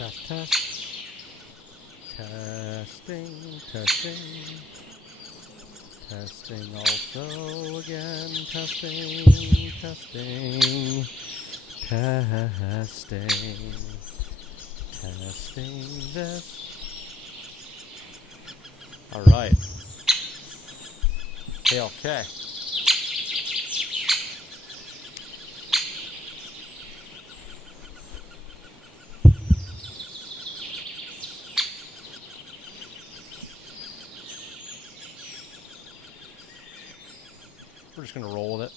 Test, test. Testing, testing. Testing also again. Testing, testing. Testing. Testing this. All right. Okay. We're just going to roll with it.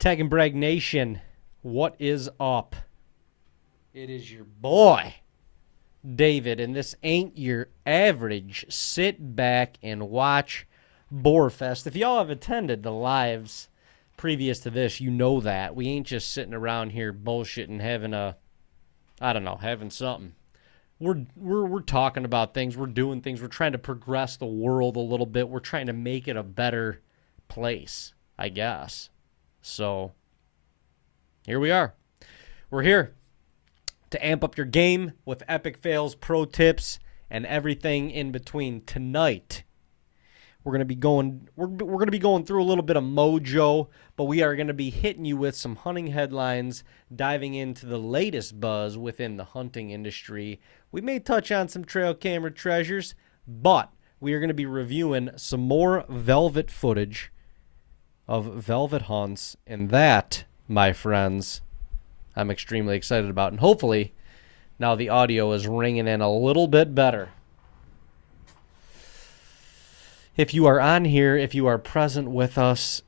TAGNBRAG Nation, what is up? It is your boy, David, and this ain't your average sit back and watch Borefest. If y'all have attended the lives previous to this, you know that. We ain't just sitting around here bullshitting, having having something. We're talking about things. We're doing things. We're trying to progress the world a little bit. We're trying to make it a better place, I guess. So here we are. We're here to amp up your game with epic fails, pro tips, and everything in between. Tonight, we're going to be going through a little bit of mojo, but we are going to be hitting you with some hunting headlines, diving into the latest buzz within the hunting industry. We may touch on some trail camera treasures, but we are going to be reviewing some more velvet footage of velvet hunts, and that, my friends, I'm extremely excited about. And hopefully, now the audio is ringing in a little bit better. If you are on here, if you are present with us,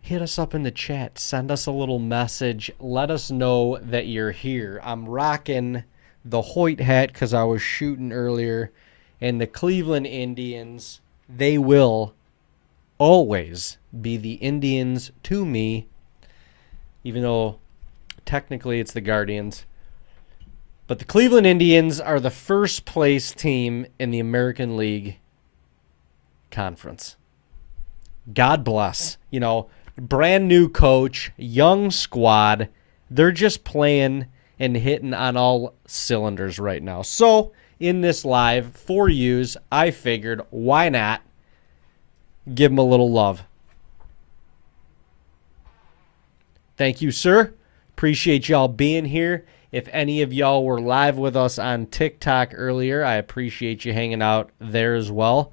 hit us up in the chat. Send us a little message. Let us know that you're here. I'm rocking the Hoyt hat because I was shooting earlier. And the Cleveland Indians, they will always be the Indians to me, even though technically it's the Guardians. But the Cleveland Indians are the first place team in the American League Conference. God bless. You know, brand new coach, young squad. They're just playing and hitting on all cylinders right now. So, in this live for yous, I figured, why not give them a little love? Thank you, sir. Appreciate y'all being here. If any of y'all were live with us on TikTok earlier, I appreciate you hanging out there as well.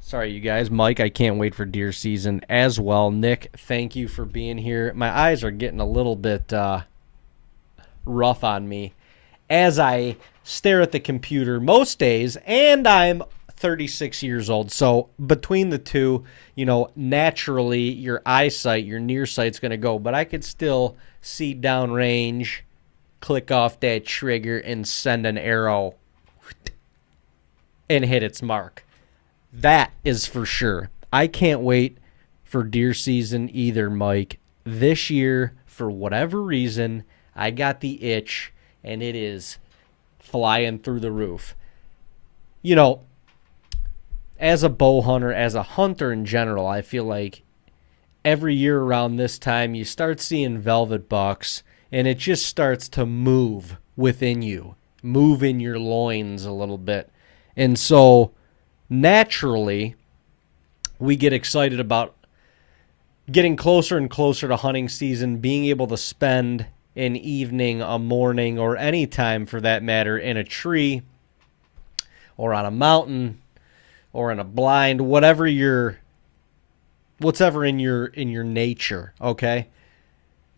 Sorry, you guys. Mike, I can't wait for deer season as well. Nick, thank you for being here. My eyes are getting a little bit rough on me as I stare at the computer most days, and I'm 36 years old. So between the two, you know, naturally your eyesight, your near sight's going to go, but I could still see downrange, click off that trigger, and send an arrow and hit its mark. That is for sure. I can't wait for deer season either, Mike. This year, for whatever reason, I got the itch, and it is flying through the roof. You know, as a bow hunter, as a hunter in general, I feel like every year around this time, you start seeing velvet bucks, and it just starts to move within you, move in your loins a little bit. And so naturally, we get excited about getting closer and closer to hunting season, being able to spend an evening, a morning, or any time for that matter in a tree or on a mountain or in a blind, whatever whatever in your nature, okay?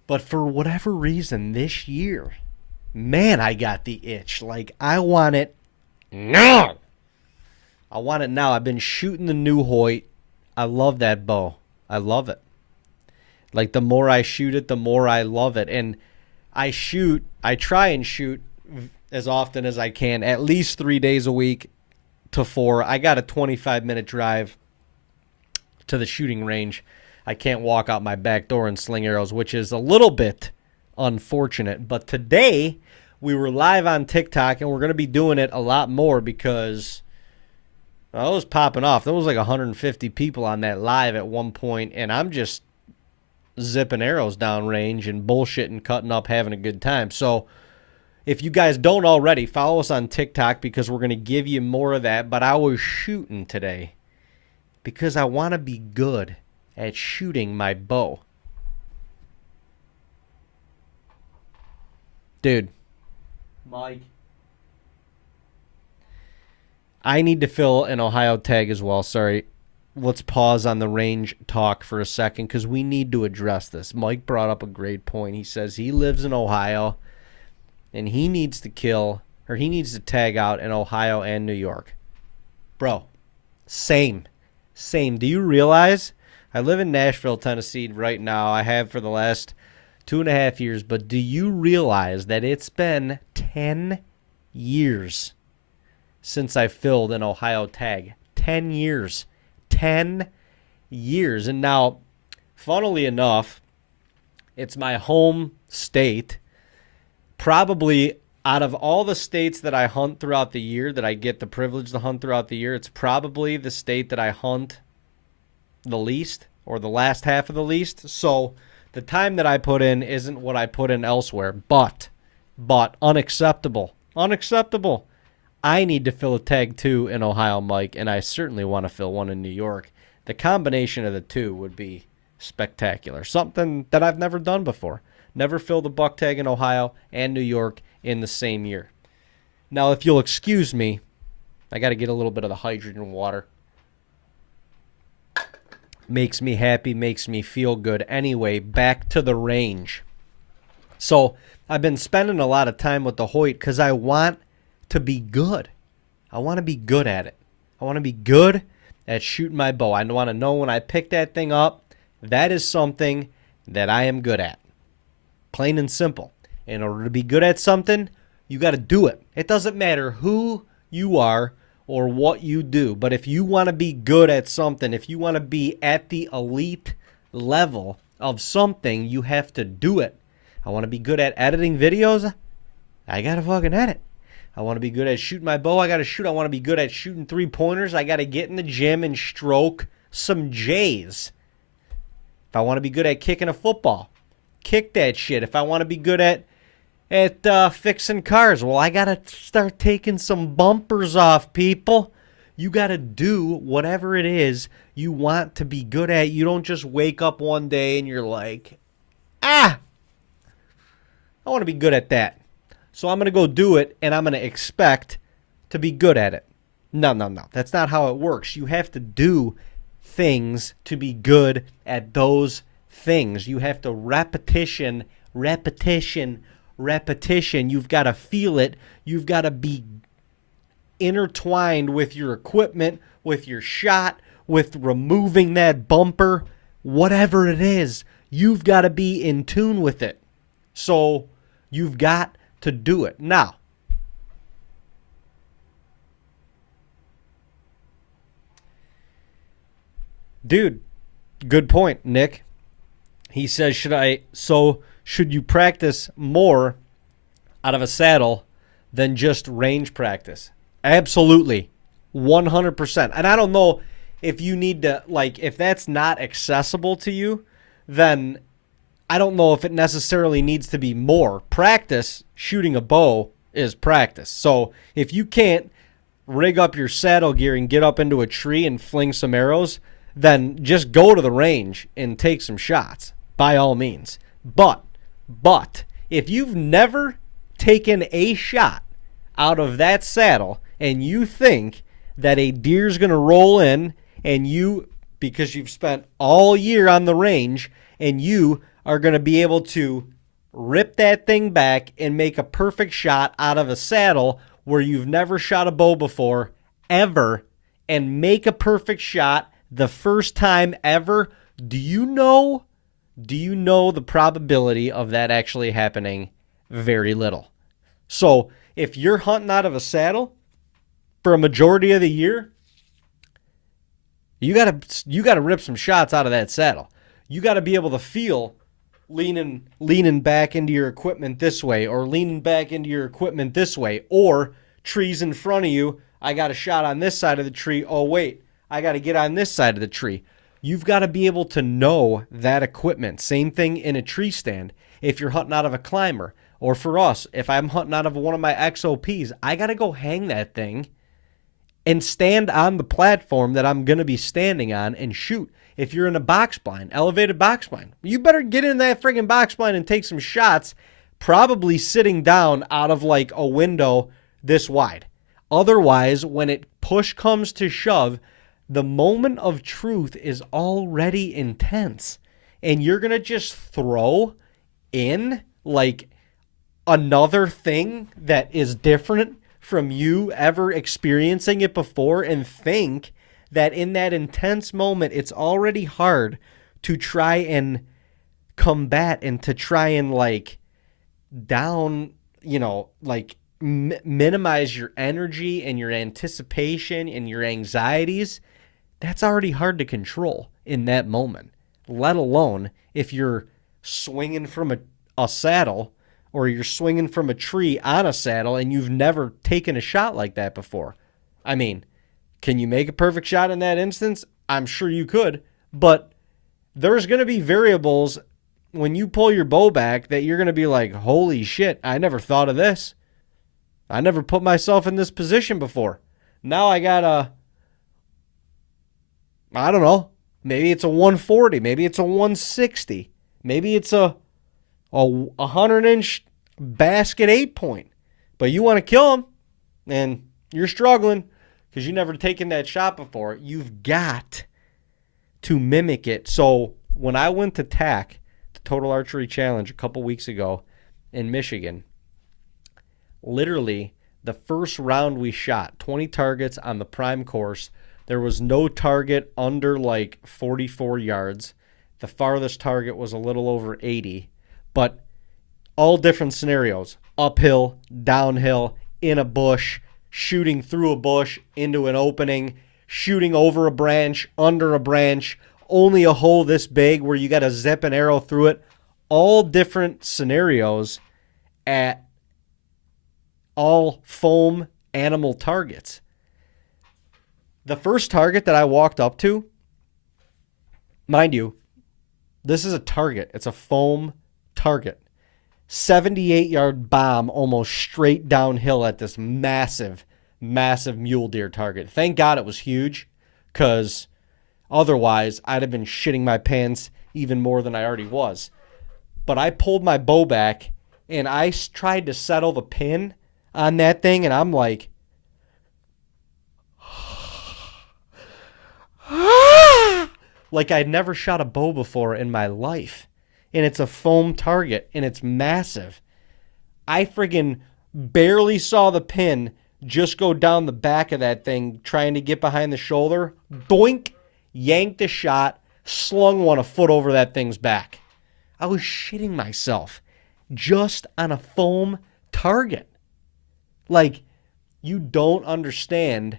But for whatever reason this year, man, I got the itch. Like, I want it now. I want it now. I've been shooting the new Hoyt. I love that bow. I love it. Like, the more I shoot it, the more I love it. And I try and shoot as often as I can, at least 3 days a week to 4. I got a 25-minute drive to the shooting range. I can't walk out my back door and sling arrows, which is a little bit unfortunate. But today, we were live on TikTok, and we're going to be doing it a lot more because I was popping off. There was like 150 people on that live at one point, and I'm just zipping arrows downrange and bullshitting, cutting up, having a good time. So if you guys don't already, follow us on TikTok because we're going to give you more of that. But I was shooting today because I want to be good at shooting my bow. Dude. Mike. I need to fill an Ohio tag as well. Sorry. Let's pause on the range talk for a second because we need to address this. Mike brought up a great point. He says he lives in Ohio and he needs to tag out in Ohio and New York. Bro, same. Do you realize I live in Nashville, Tennessee right now? I have for the last 2.5 years, but do you realize that it's been 10 years since I filled an Ohio tag? 10 years. 10 years. And now, funnily enough, it's my home state. Probably out of all the states that I hunt throughout the year, that I get the privilege to hunt throughout the year, it's probably the state that I hunt the least, or the last half of the least. So the time that I put in isn't what I put in elsewhere, but unacceptable. Unacceptable. I need to fill a tag 2 in Ohio, Mike, and I certainly want to fill one in New York. The combination of the two would be spectacular. Something that I've never done before. Never filled a buck tag in Ohio and New York in the same year. Now, if you'll excuse me, I got to get a little bit of the hydrogen water. Makes me happy, makes me feel good. Anyway, back to the range. So I've been spending a lot of time with the Hoyt because I want to be good. I want to be good at it. I want to be good at shooting my bow. I want to know when I pick that thing up, that is something that I am good at. Plain and simple. In order to be good at something, you got to do it. It doesn't matter who you are or what you do, but if you want to be good at something, if you want to be at the elite level of something, you have to do it. I want to be good at editing videos. I got to fucking edit. I want to be good at shooting my bow. I got to shoot. I want to be good at shooting 3-pointers. I got to get in the gym and stroke some J's. If I want to be good at kicking a football, kick that shit. If I want to be good at fixing cars, well, I got to start taking some bumpers off, people. You got to do whatever it is you want to be good at. You don't just wake up one day and you're like, I want to be good at that. So I'm going to go do it, and I'm going to expect to be good at it. No. That's not how it works. You have to do things to be good at those things. You have to repetition. You've got to feel it. You've got to be intertwined with your equipment, with your shot, with removing that bumper, whatever it is. You've got to be in tune with it. So you've got to do it. Now, dude, good point, Nick. He says, should you practice more out of a saddle than just range practice? Absolutely. 100%. And I don't know if you need to, if that's not accessible to you, then I don't know if it necessarily needs to be more. Practice shooting a bow is practice. So if you can't rig up your saddle gear and get up into a tree and fling some arrows, then just go to the range and take some shots, by all means. But if you've never taken a shot out of that saddle and you think that a deer's going to roll in and because you've spent all year on the range and you are going to be able to rip that thing back and make a perfect shot out of a saddle where you've never shot a bow before, ever, and make a perfect shot the first time ever, do you know the probability of that actually happening? Very little. So if you're hunting out of a saddle for a majority of the year, you gotta rip some shots out of that saddle. You got to be able to feel leaning back into your equipment this way, or leaning back into your equipment this way, or trees in front of you I got a shot on this side of the tree. Oh, wait, I got to get on this side of the tree. You've got to be able to know that equipment. Same thing in a tree stand. If you're hunting out of a climber, or for us, if I'm hunting out of one of my XOPs, I got to go hang that thing and stand on the platform that I'm going to be standing on and shoot. If you're in a box blind, elevated box blind, you better get in that friggin' box blind and take some shots, probably sitting down out of like a window this wide. Otherwise, when it push comes to shove, the moment of truth is already intense. And you're going to just throw in like another thing that is different from you ever experiencing it before and think that in that intense moment, it's already hard to try and combat and to try and like down, like minimize your energy and your anticipation and your anxieties. That's already hard to control in that moment, let alone if you're swinging from a saddle or you're swinging from a tree on a saddle and you've never taken a shot like that before. I mean, can you make a perfect shot in that instance? I'm sure you could, but there's going to be variables when you pull your bow back that you're going to be like, holy shit, I never thought of this. I never put myself in this position before. Now I got I don't know, maybe it's a 140, maybe it's a 160, maybe it's a 100-inch basket 8-point, but you want to kill him and you're struggling because you never taken that shot before. You've got to mimic it. So when I went to TAC, the Total Archery Challenge, a couple weeks ago in Michigan, literally the first round we shot, 20 targets on the prime course. There was no target under like 44 yards. The farthest target was a little over 80, but all different scenarios: uphill, downhill, in a bush, shooting through a bush into an opening, shooting over a branch, under a branch, only a hole this big where you got to zip an arrow through it. All different scenarios at all foam animal targets. The first target that I walked up to, mind you, this is a target. It's a foam target. 78-yard bomb almost straight downhill at this massive, massive mule deer target. Thank God it was huge, because otherwise I'd have been shitting my pants even more than I already was. But I pulled my bow back and I tried to settle the pin on that thing, and I'm like, like I'd never shot a bow before in my life. And it's a foam target, and it's massive. I friggin' barely saw the pin just go down the back of that thing, trying to get behind the shoulder. Doink, yanked the shot, slung one a foot over that thing's back. I was shitting myself just on a foam target. Like, you don't understand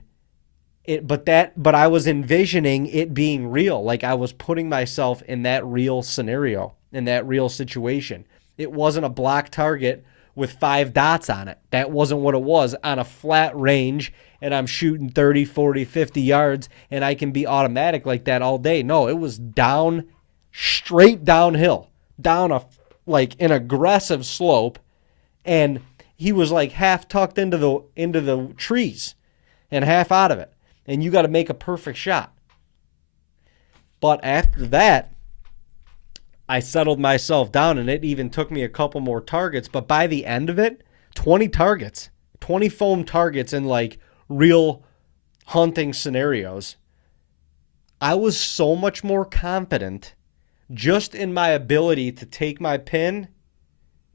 it, but I was envisioning it being real. Like, I was putting myself in that real scenario, in that real situation. It wasn't a block target with 5 dots on it. That wasn't what it was on a flat range, and I'm shooting 30, 40, 50 yards, and I can be automatic like that all day. No, it was down, straight downhill, down an aggressive slope, and he was like half tucked into the trees and half out of it. And you got to make a perfect shot. But after that, I settled myself down, and it even took me a couple more targets. But by the end of it, 20 targets, 20 foam targets in like real hunting scenarios. I was so much more confident just in my ability to take my pin,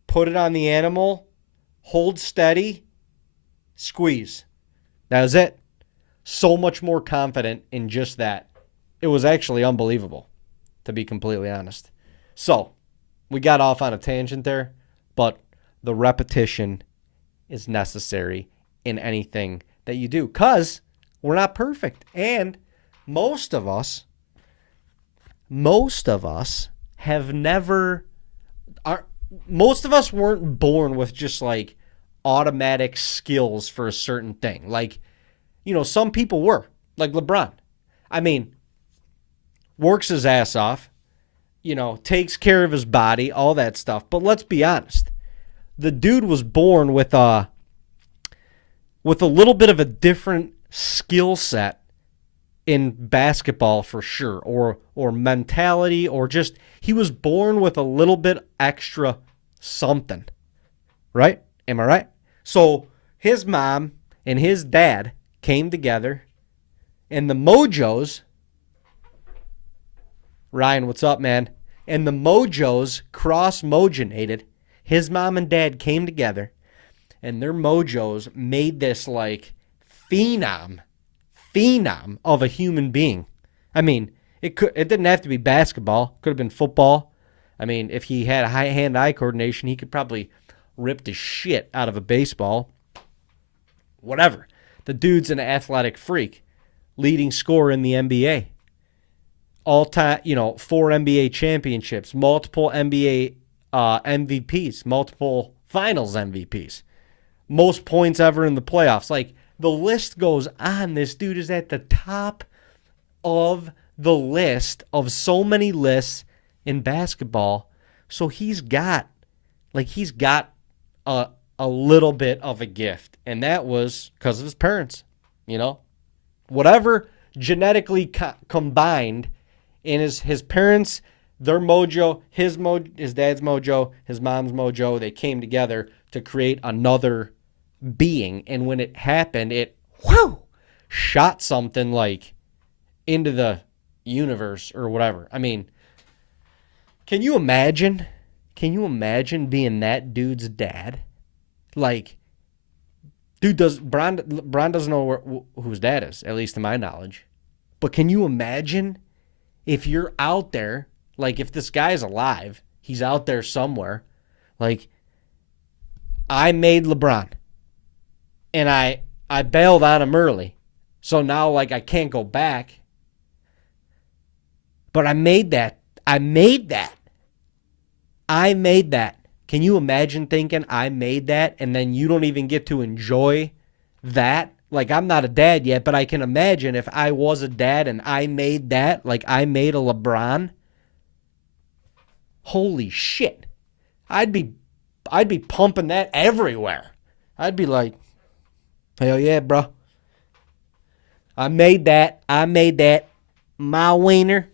put it on the animal, hold steady, squeeze. That was it. So much more confident in just that. It was actually unbelievable, to be completely honest. So, we got off on a tangent there, but the repetition is necessary in anything that you do, because we're not perfect. And most of us have never, most of us weren't born with just like automatic skills for a certain thing. Like, some people were, like LeBron. I mean, works his ass off, takes care of his body, all that stuff. But let's be honest. The dude was born with a little bit of a different skill set in basketball for sure, or mentality, or just he was born with a little bit extra something, right? Am I right? So his mom and his dad came together, and the Mojos, Ryan, what's up, man? And the Mojos cross-moginated. His mom and dad came together, and their Mojos made this like phenom of a human being. I mean, it didn't have to be basketball. Could have been football. I mean, if he had high hand-eye coordination, he could probably rip the shit out of a baseball. Whatever. The dude's an athletic freak. Leading scorer in the NBA. All-time, 4 NBA championships, multiple NBA MVPs, multiple finals MVPs. Most points ever in the playoffs. Like, the list goes on. This dude is at the top of the list of so many lists in basketball. So he's got a little bit of a gift. And that was because of his parents, Whatever genetically combined in his parents, their mojo, his dad's mojo, his mom's mojo, they came together to create another being. And when it happened, it shot something like into the universe or whatever. I mean, can you imagine being that dude's dad? Like, Bron doesn't know who his dad is, at least to my knowledge. But can you imagine if you're out there, like if this guy's alive, he's out there somewhere, like, I made LeBron and I bailed on him early. So now, like, I can't go back. But I made that. Can you imagine thinking I made that and then you don't even get to enjoy that? Like, I'm not a dad yet, but I can imagine if I was a dad and I made that, like I made a LeBron. Holy shit. I'd be pumping that everywhere. I'd be like, hell yeah, bro. I made that. My wiener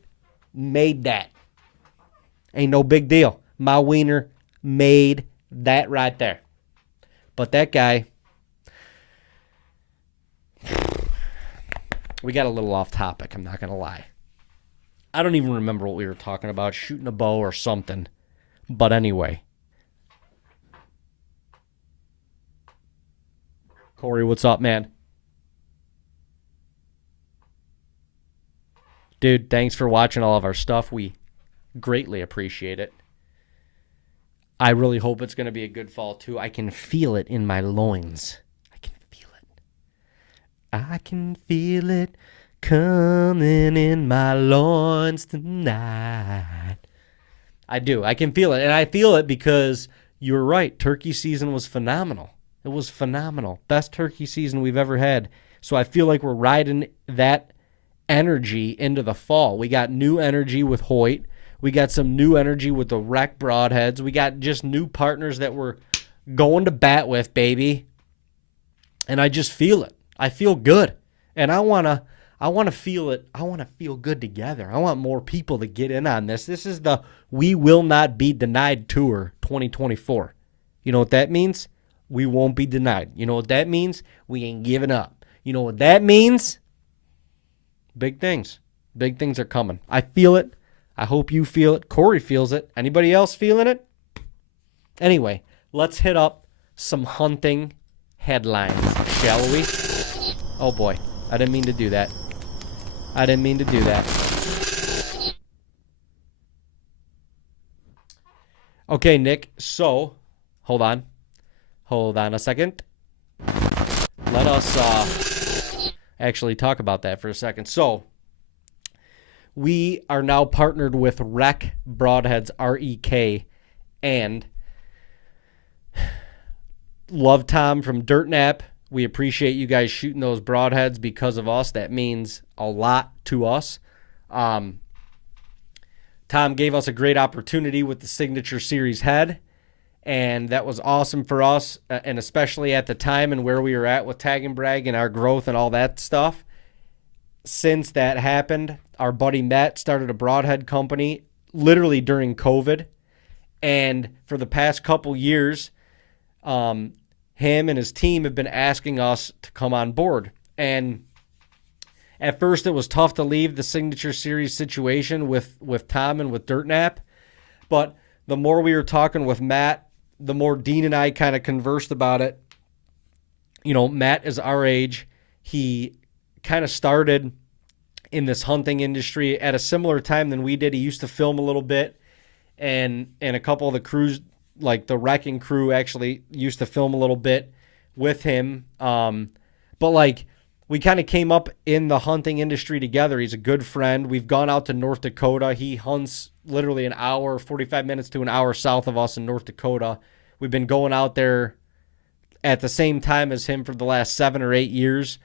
made that. Ain't no big deal. My wiener made that right there. But that guy, we got a little off topic, I'm not going to lie. I don't even remember what we were talking about, shooting a bow or something. But anyway. Corey, what's up, man? Dude, thanks for watching all of our stuff. We greatly appreciate it. I really hope it's going to be a good fall, too. I can feel it in my loins. I can feel it coming in my loins tonight. I do. I can feel it. And I feel it because you're right. Turkey season was phenomenal. It was phenomenal. Best turkey season we've ever had. So I feel like we're riding that energy into the fall. We got new energy with Hoyt. We got some new energy with the Rec Broadheads. We got just new partners that we're going to bat with, baby. And I just feel it. I feel good. And I want to feel it. I want to feel good together. I want more people to get in on this. This is the We Will Not Be Denied Tour 2024. You know what that means? We won't be denied. You know what that means? We ain't giving up. You know what that means? Big things. Big things are coming. I feel it. I hope you feel it. Corey feels it. Anybody else feeling it? Anyway, let's hit up some hunting headlines, shall we? Oh boy, I didn't mean to do that. Okay, Nick, so, hold on a second. Let us actually talk about that for a second. So, we are now partnered with Rec Broadheads, REK, and love Tom from Dirt Nap. We appreciate you guys shooting those broadheads because of us. That means a lot to us. Tom gave us a great opportunity with the Signature Series head, and that was awesome for us, and especially at the time and where we were at with TAGNBRAG and our growth and all that stuff. Since that happened, our buddy Matt started a broadhead company literally during COVID. And for the past couple years, him and his team have been asking us to come on board. And at first, it was tough to leave the Signature Series situation with Tom and with Dirt Nap. But the more we were talking with Matt, the more Dean and I kind of conversed about it. You know, Matt is our age. He kind of started in this hunting industry at a similar time than we did. He used to film a little bit, and a couple of the crews, like the wrecking crew, actually used to film a little bit with him. But like, we kind of came up in the hunting industry together. He's a good friend. We've gone out to North Dakota. He hunts literally an hour, 45 minutes to an hour south of us in North Dakota. We've been going out there at the same time as him for the last 7 or 8 years.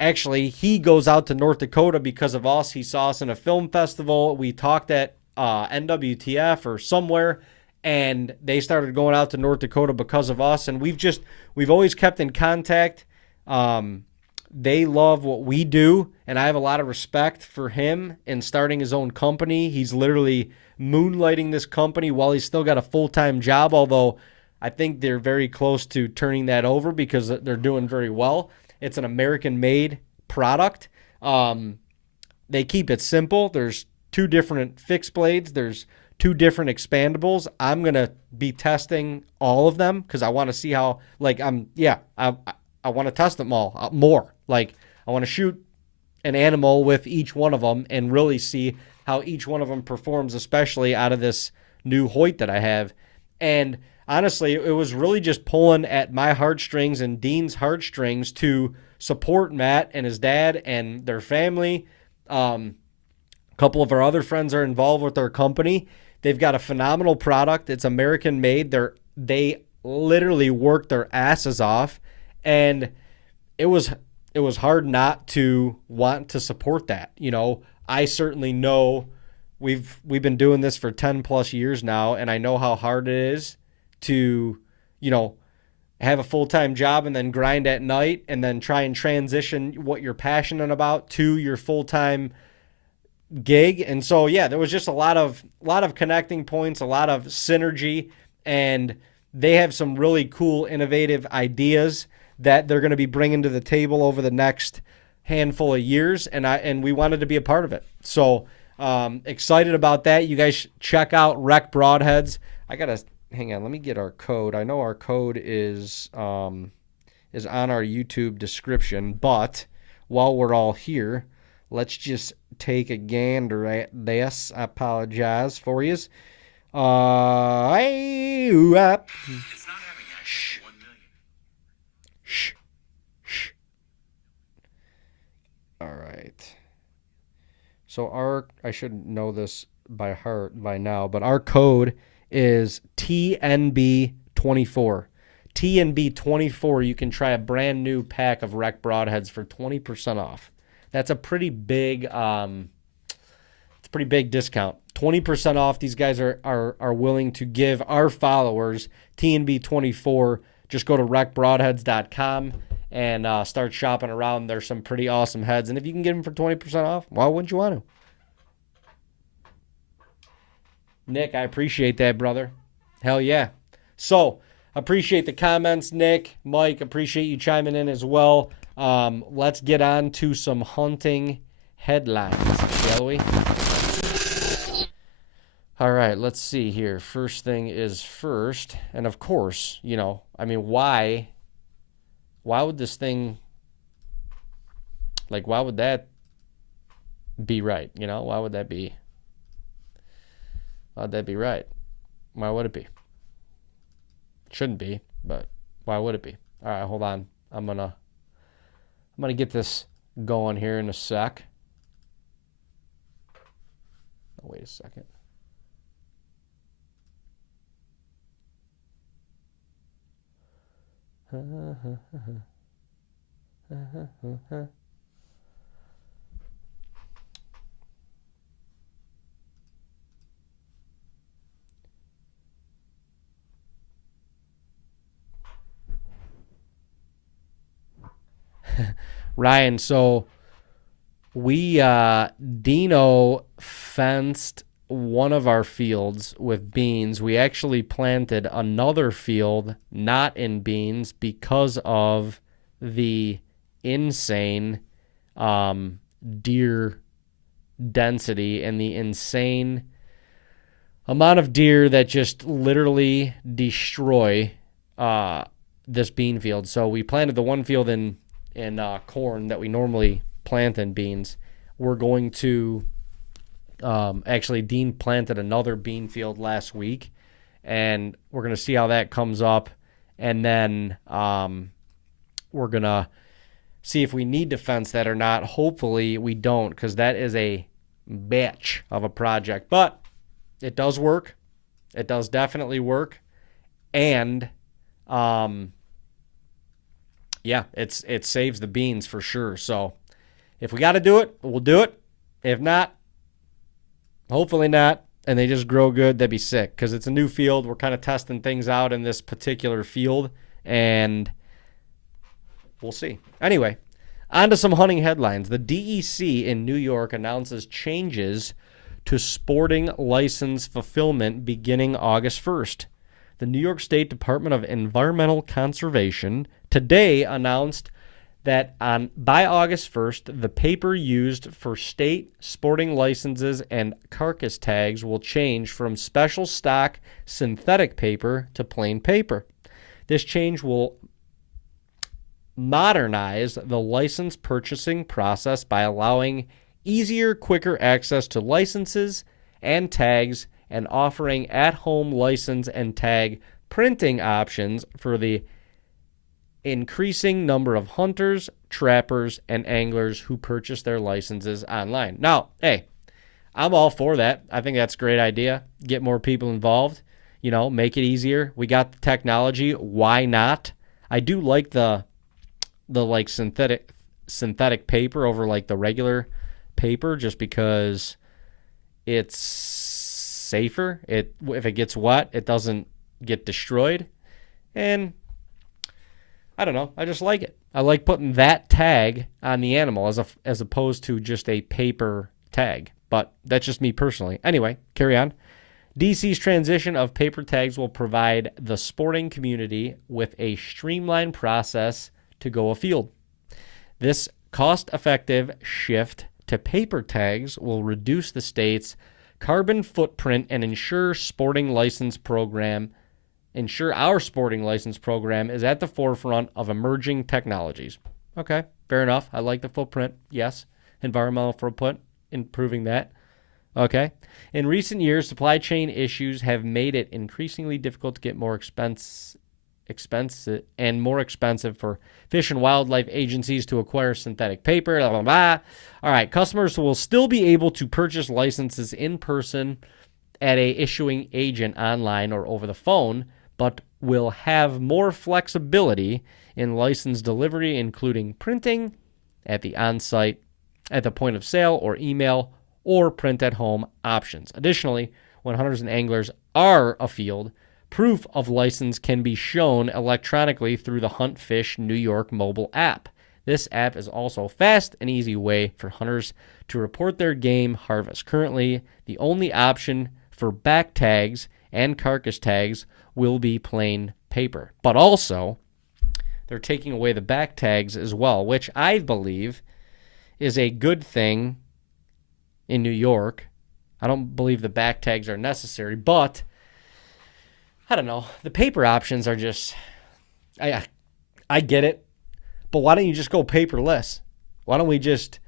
Actually, he goes out to North Dakota because of us. He saw us in a film festival. We talked at NWTF or somewhere, and they started going out to North Dakota because of us. And we've always kept in contact. They love what we do, and I have a lot of respect for him in starting his own company. He's literally moonlighting this company while he's still got a full-time job, although I think they're very close to turning that over because they're doing very well. It's an American-made product. They keep it simple. There's 2 different fixed blades. There's 2 different expandables. I'm going to be testing all of them because I want to see how, like, I want to test them all more. Like, I want to shoot an animal with each one of them and really see how each one of them performs, especially out of this new Hoyt that I have. And honestly, it was really just pulling at my heartstrings and Dean's heartstrings to support Matt and his dad and their family. A couple of our other friends are involved with their company. They've got a phenomenal product. It's American made. They literally work their asses off, and it was hard not to want to support that. You know, I certainly know we've been doing this for 10 plus years now, and I know how hard it is to, you know, have a full-time job and then grind at night and then try and transition what you're passionate about to your full-time gig. And so, yeah, there was just a lot of connecting points, a lot of synergy, and they have some really cool, innovative ideas that they're going to be bringing to the table over the next handful of years, and we wanted to be a part of it. So excited about that. You guys check out Rec Broadheads. I gotta hang on. Let me get our code. I know our code is on our YouTube description, but while we're all here, let's just take a gander at this. I apologize for you. It's not having shh. 1 million. Shh. Shh. All right. So I should know this by heart by now, but our code is TNB24. TNB24, you can try a brand new pack of Rec Broadheads for 20% off. That's a pretty big discount. 20% off. These guys are willing to give our followers TNB24. Just go to recbroadheads.com and start shopping around. There's some pretty awesome heads. And if you can get them for 20% off, why wouldn't you want to? Nick, I appreciate that, brother. Hell yeah. So, appreciate the comments, Nick. Mike, appreciate you chiming in as well. Let's get on to some hunting headlines, shall we? All right, let's see here. First thing is first. And of course, you know, I mean, why would this thing, like, why would that be right? You know, why would that be right? Why would it be? It shouldn't be, but why would it be? All right, hold on. I'm gonna get this going here in a sec. Oh, wait a second. Ryan, so we Dino fenced one of our fields with beans. We actually planted another field not in beans because of the insane deer density and the insane amount of deer that just literally destroy this bean field. So we planted the one field in corn that we normally plant in beans. We're going to actually, Dean planted another bean field last week, and we're going to see how that comes up. And then we're going to see if we need to fence that or not. Hopefully we don't, because that is a bitch of a project. But it does work. It does definitely work. And yeah, it saves the beans for sure. So if we got to do it, we'll do it. If not, hopefully not, and they just grow good, that'd be sick, because it's a new field. We're kind of testing things out in this particular field, and we'll see. Anyway, on to some hunting headlines. The DEC in New York announces changes to sporting license fulfillment beginning August 1st. The New York State Department of Environmental Conservation today announced that by August 1st, the paper used for state sporting licenses and carcass tags will change from special stock synthetic paper to plain paper. This change will modernize the license purchasing process by allowing easier, quicker access to licenses and tags and offering at-home license and tag printing options for the increasing number of hunters, trappers, and anglers who purchase their licenses online. Now, hey, I'm all for that. I think that's a great idea. Get more people involved, make it easier. We got the technology. Why not? I do like the like synthetic paper over like the regular paper, just because it's safer. If it gets wet, it doesn't get destroyed. And I don't know. I just like it. I like putting that tag on the animal as opposed to just a paper tag. But that's just me personally. Anyway, carry on. DC's transition of paper tags will provide the sporting community with a streamlined process to go afield. This cost-effective shift to paper tags will reduce the state's carbon footprint and ensure our sporting license program is at the forefront of emerging technologies. Okay, fair enough. I like the footprint. Yes. Environmental footprint, improving that. Okay. In recent years, supply chain issues have made it increasingly difficult to get more expensive for Fish and Wildlife agencies to acquire synthetic paper. Blah, blah, blah. All right, customers will still be able to purchase licenses in person at a issuing agent online or over the phone, but will have more flexibility in license delivery, including printing at the on-site, at the point of sale, or email, or print at home options. Additionally, when hunters and anglers are afield, proof of license can be shown electronically through the Hunt Fish New York mobile app. This app is also a fast and easy way for hunters to report their game harvest. Currently, the only option for back tags and carcass tags will be plain paper. But also, they're taking away the back tags as well, which I believe is a good thing in New York. I don't believe the back tags are necessary, but I don't know. The paper options are just, I get it, but why don't you just go paperless? Why don't we just,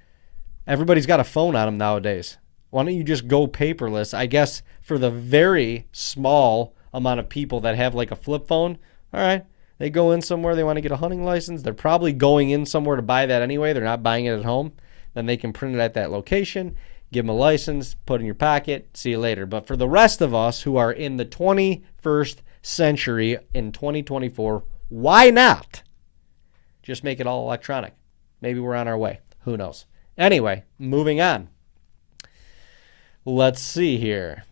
everybody's got a phone on them nowadays. Why don't you just go paperless? I guess for the very small amount of people that have like a flip phone, all right, they go in somewhere, they want to get a hunting license. They're probably going in somewhere to buy that anyway. They're not buying it at home. Then they can print it at that location, give them a license, put it in your pocket, see you later. But for the rest of us who are in the 21st century in 2024, why not just make it all electronic? Maybe we're on our way. Who knows? Anyway, moving on. Let's see here.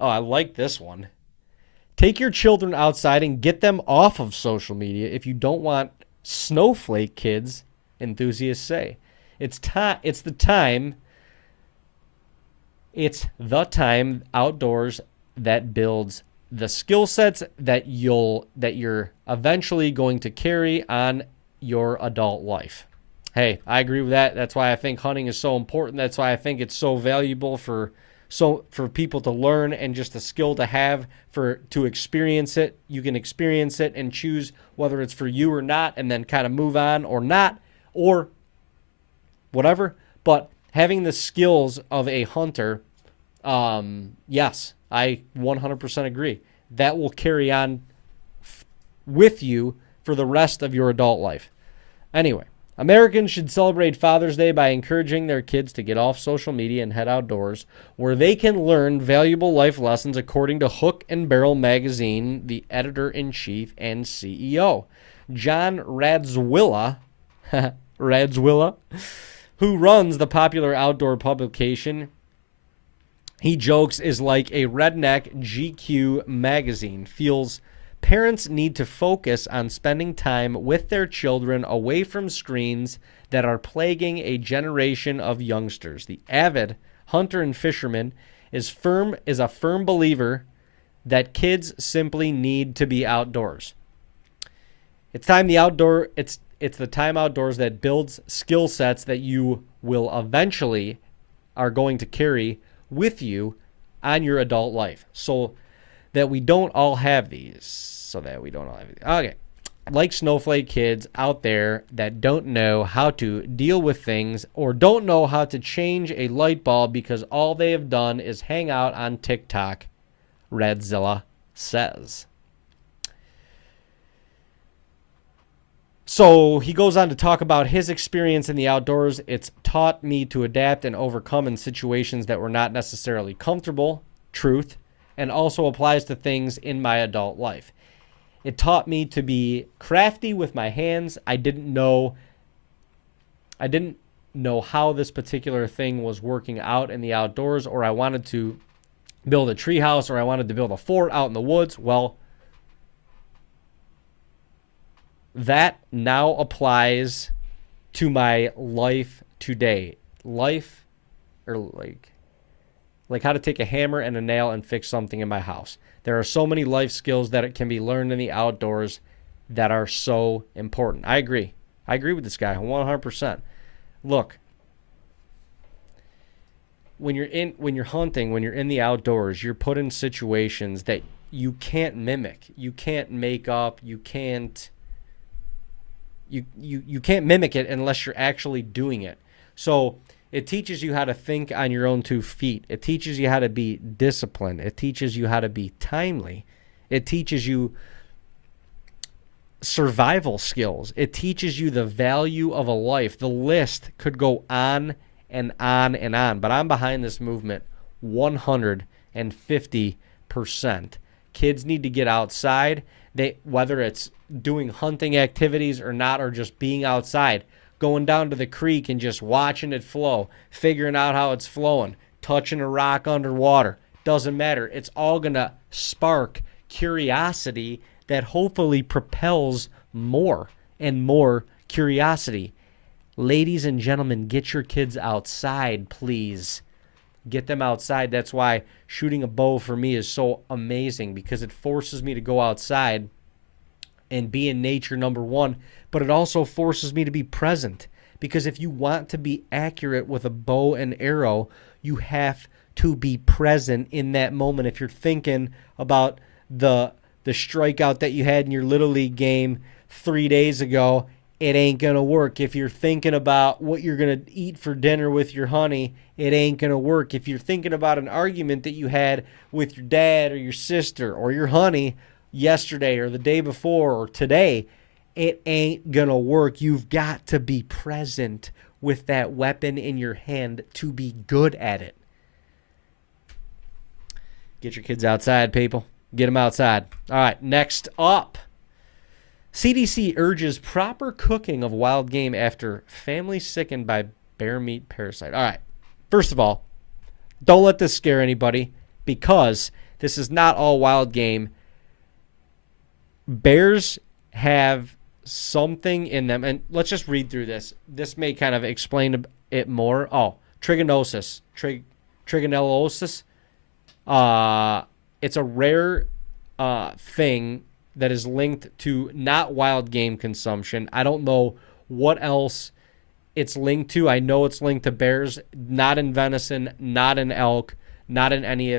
Oh, I like this one. Take your children outside and get them off of social media if you don't want snowflake kids, enthusiasts say. It's the time outdoors that builds the skill sets that you're eventually going to carry on your adult life. Hey, I agree with that. That's why I think hunting is so important. That's why I think it's so valuable for people to learn, and just a skill to have to experience it. You can experience it and choose whether it's for you or not, and then kind of move on or not, or whatever. But having the skills of a hunter, yes, I 100% agree. That will carry on with you for the rest of your adult life. Anyway, Americans should celebrate Father's Day by encouraging their kids to get off social media and head outdoors, where they can learn valuable life lessons, according to Hook and Barrel magazine, the editor-in-chief and CEO. John Radzwilla, who runs the popular outdoor publication, he jokes is like a redneck GQ magazine, feels parents need to focus on spending time with their children away from screens that are plaguing a generation of youngsters. The avid hunter and fisherman is a firm believer that kids simply need to be outdoors. It's the time outdoors that builds skill sets that you will eventually are going to carry with you on your adult life. So that we don't all have these. Okay. Like snowflake kids out there that don't know how to deal with things, or don't know how to change a light bulb because all they have done is hang out on TikTok, Radzilla says. So he goes on to talk about his experience in the outdoors. It's taught me to adapt and overcome in situations that were not necessarily comfortable, truth, and also applies to things in my adult life. It taught me to be crafty with my hands. I didn't know how this particular thing was working out in the outdoors, or I wanted to build a tree house, or I wanted to build a fort out in the woods. Well, that now applies to my life today. Life, or like how to take a hammer and a nail and fix something in my house. There are so many life skills that it can be learned in the outdoors that are so important. I agree. I agree with this guy 100%. Look, when you're hunting, when you're in the outdoors, you're put in situations that you can't mimic. You can't make up. You can't mimic it unless you're actually doing it. So it teaches you how to think on your own 2 feet. It teaches you how to be disciplined. It teaches you how to be timely. It teaches you survival skills. It teaches you the value of a life. The list could go on and on and on, but I'm behind this movement 150%. Kids need to get outside. Whether it's doing hunting activities or not, or just being outside, going down to the creek and just watching it flow, figuring out how it's flowing, touching a rock underwater. Doesn't matter. It's all going to spark curiosity that hopefully propels more and more curiosity. Ladies and gentlemen, get your kids outside, please. Get them outside. That's why shooting a bow for me is so amazing, because it forces me to go outside and be in nature, number one, but it also forces me to be present, because if you want to be accurate with a bow and arrow, you have to be present in that moment. If you're thinking about the strikeout that you had in your Little League game 3 days ago, it ain't going to work. If you're thinking about what you're going to eat for dinner with your honey, it ain't going to work. If you're thinking about an argument that you had with your dad or your sister or your honey yesterday or the day before or today, it ain't going to work. You've got to be present with that weapon in your hand to be good at it. Get your kids outside, people. Get them outside. All right, next up. CDC urges proper cooking of wild game after family sickened by bear meat parasite. All right. First of all, don't let this scare anybody because this is not all wild game. Bears have something in them, and let's just read through this. This may kind of explain it more. Oh, trichinosis. Trichinosis. It's a rare thing that is linked to not wild game consumption. I don't know what else it's linked to. I know it's linked to bears, not in venison, not in elk, not in any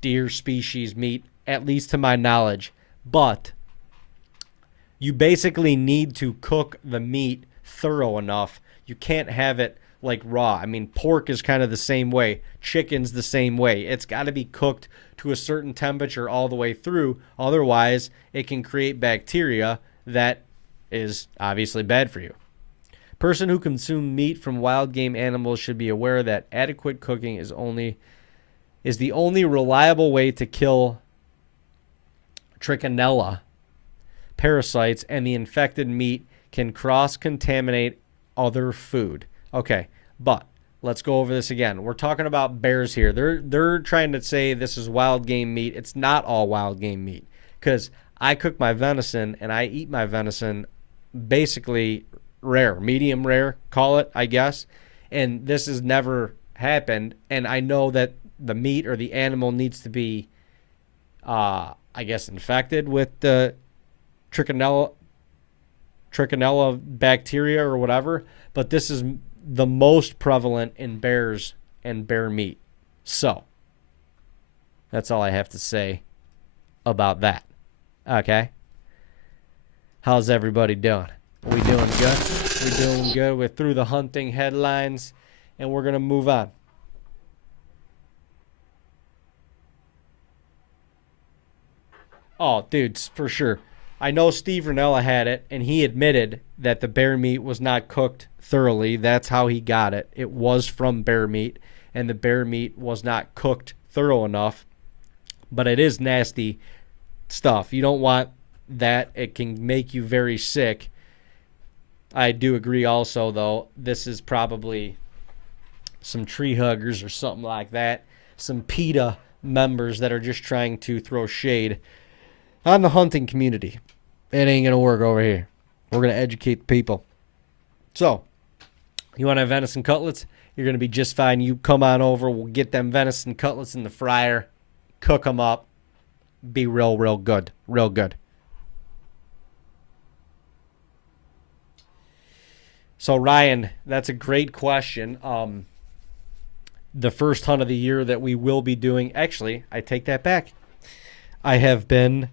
deer species meat, at least to my knowledge. But you basically need to cook the meat thorough enough. You can't have it like raw. I mean, pork is kind of the same way. Chicken's the same way. It's got to be cooked to a certain temperature all the way through. Otherwise, it can create bacteria that is obviously bad for you. Person who consume meat from wild game animals should be aware that adequate cooking is the only reliable way to kill trichinella parasites, and the infected meat can cross-contaminate other food. Okay, but let's go over this again. We're talking about bears here. They're trying to say this is wild game meat. It's not all wild game meat because I cook my venison and I eat my venison basically rare, medium rare, call it, I guess. And this has never happened. And I know that the meat or the animal needs to be, I guess, infected with the trichinella bacteria or whatever. But this is the most prevalent in bears and bear meat. So that's all I have to say about that. Okay. How's everybody doing? Are we doing good? We're doing good. We're through the hunting headlines, and we're going to move on. Oh, dude, for sure. I know Steve Ranella had it, and he admitted that the bear meat was not cooked thoroughly. That's how he got it. It was from bear meat, and the bear meat was not cooked thorough enough. But it is nasty stuff. You don't want that. It can make you very sick. I do agree also, though, this is probably some tree huggers or something like that. Some PETA members that are just trying to throw shade on the hunting community. It ain't going to work over here. We're going to educate the people. So, you want to have venison cutlets? You're going to be just fine. You come on over. We'll get them venison cutlets in the fryer. Cook them up. Be real, real good. Real good. So, Ryan, that's a great question. The first hunt of the year that we will be doing, actually, I take that back. I have been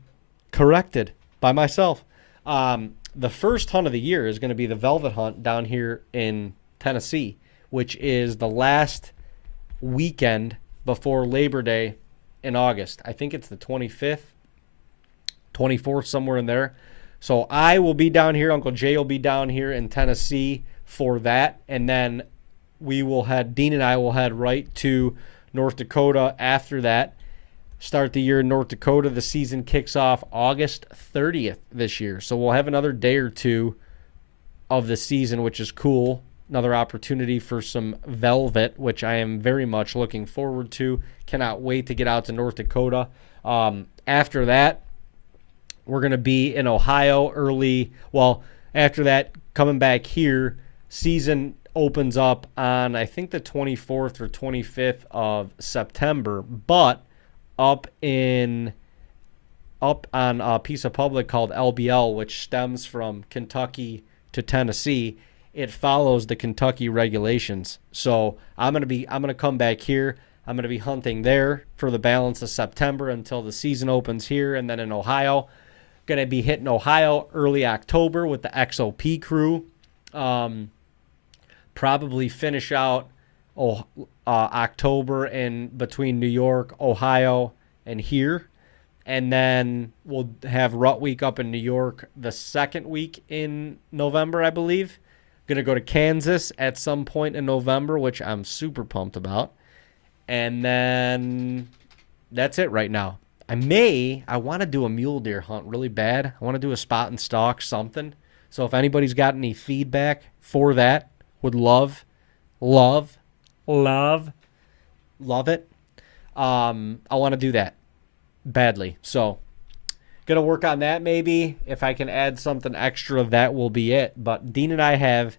corrected by myself. The first hunt of the year is going to be the velvet hunt down here in Tennessee, which is the last weekend before Labor Day in August. I think it's the 25th, 24th, somewhere in there. So I will be down here. Uncle Jay will be down here in Tennessee for that. And then Dean and I will head right to North Dakota after that. Start the year in North Dakota. The season kicks off August 30th this year. So we'll have another day or two of the season, which is cool. Another opportunity for some velvet, which I am very much looking forward to. Cannot wait to get out to North Dakota. After that, we're going to be in Ohio early. Well, after that, coming back here, season opens up on, I think, the 24th or 25th of September. But up on a piece of public called LBL, which stems from Kentucky to Tennessee, it follows the Kentucky regulations. So I'm gonna come back here. I'm gonna be hunting there for the balance of September until the season opens here, and then in Ohio. Gonna be hitting Ohio early October with the XOP crew. Probably finish out October in between New York, Ohio, and here. And then we'll have Rut Week up in New York the second week in November, I believe. Going to go to Kansas at some point in November, which I'm super pumped about. And then that's it right now. I want to do a mule deer hunt really bad. I want to do a spot and stalk, something. So if anybody's got any feedback for that, would love it. I want to do that badly. So gonna work on that maybe. If I can add something extra, that will be it. But Dean and I have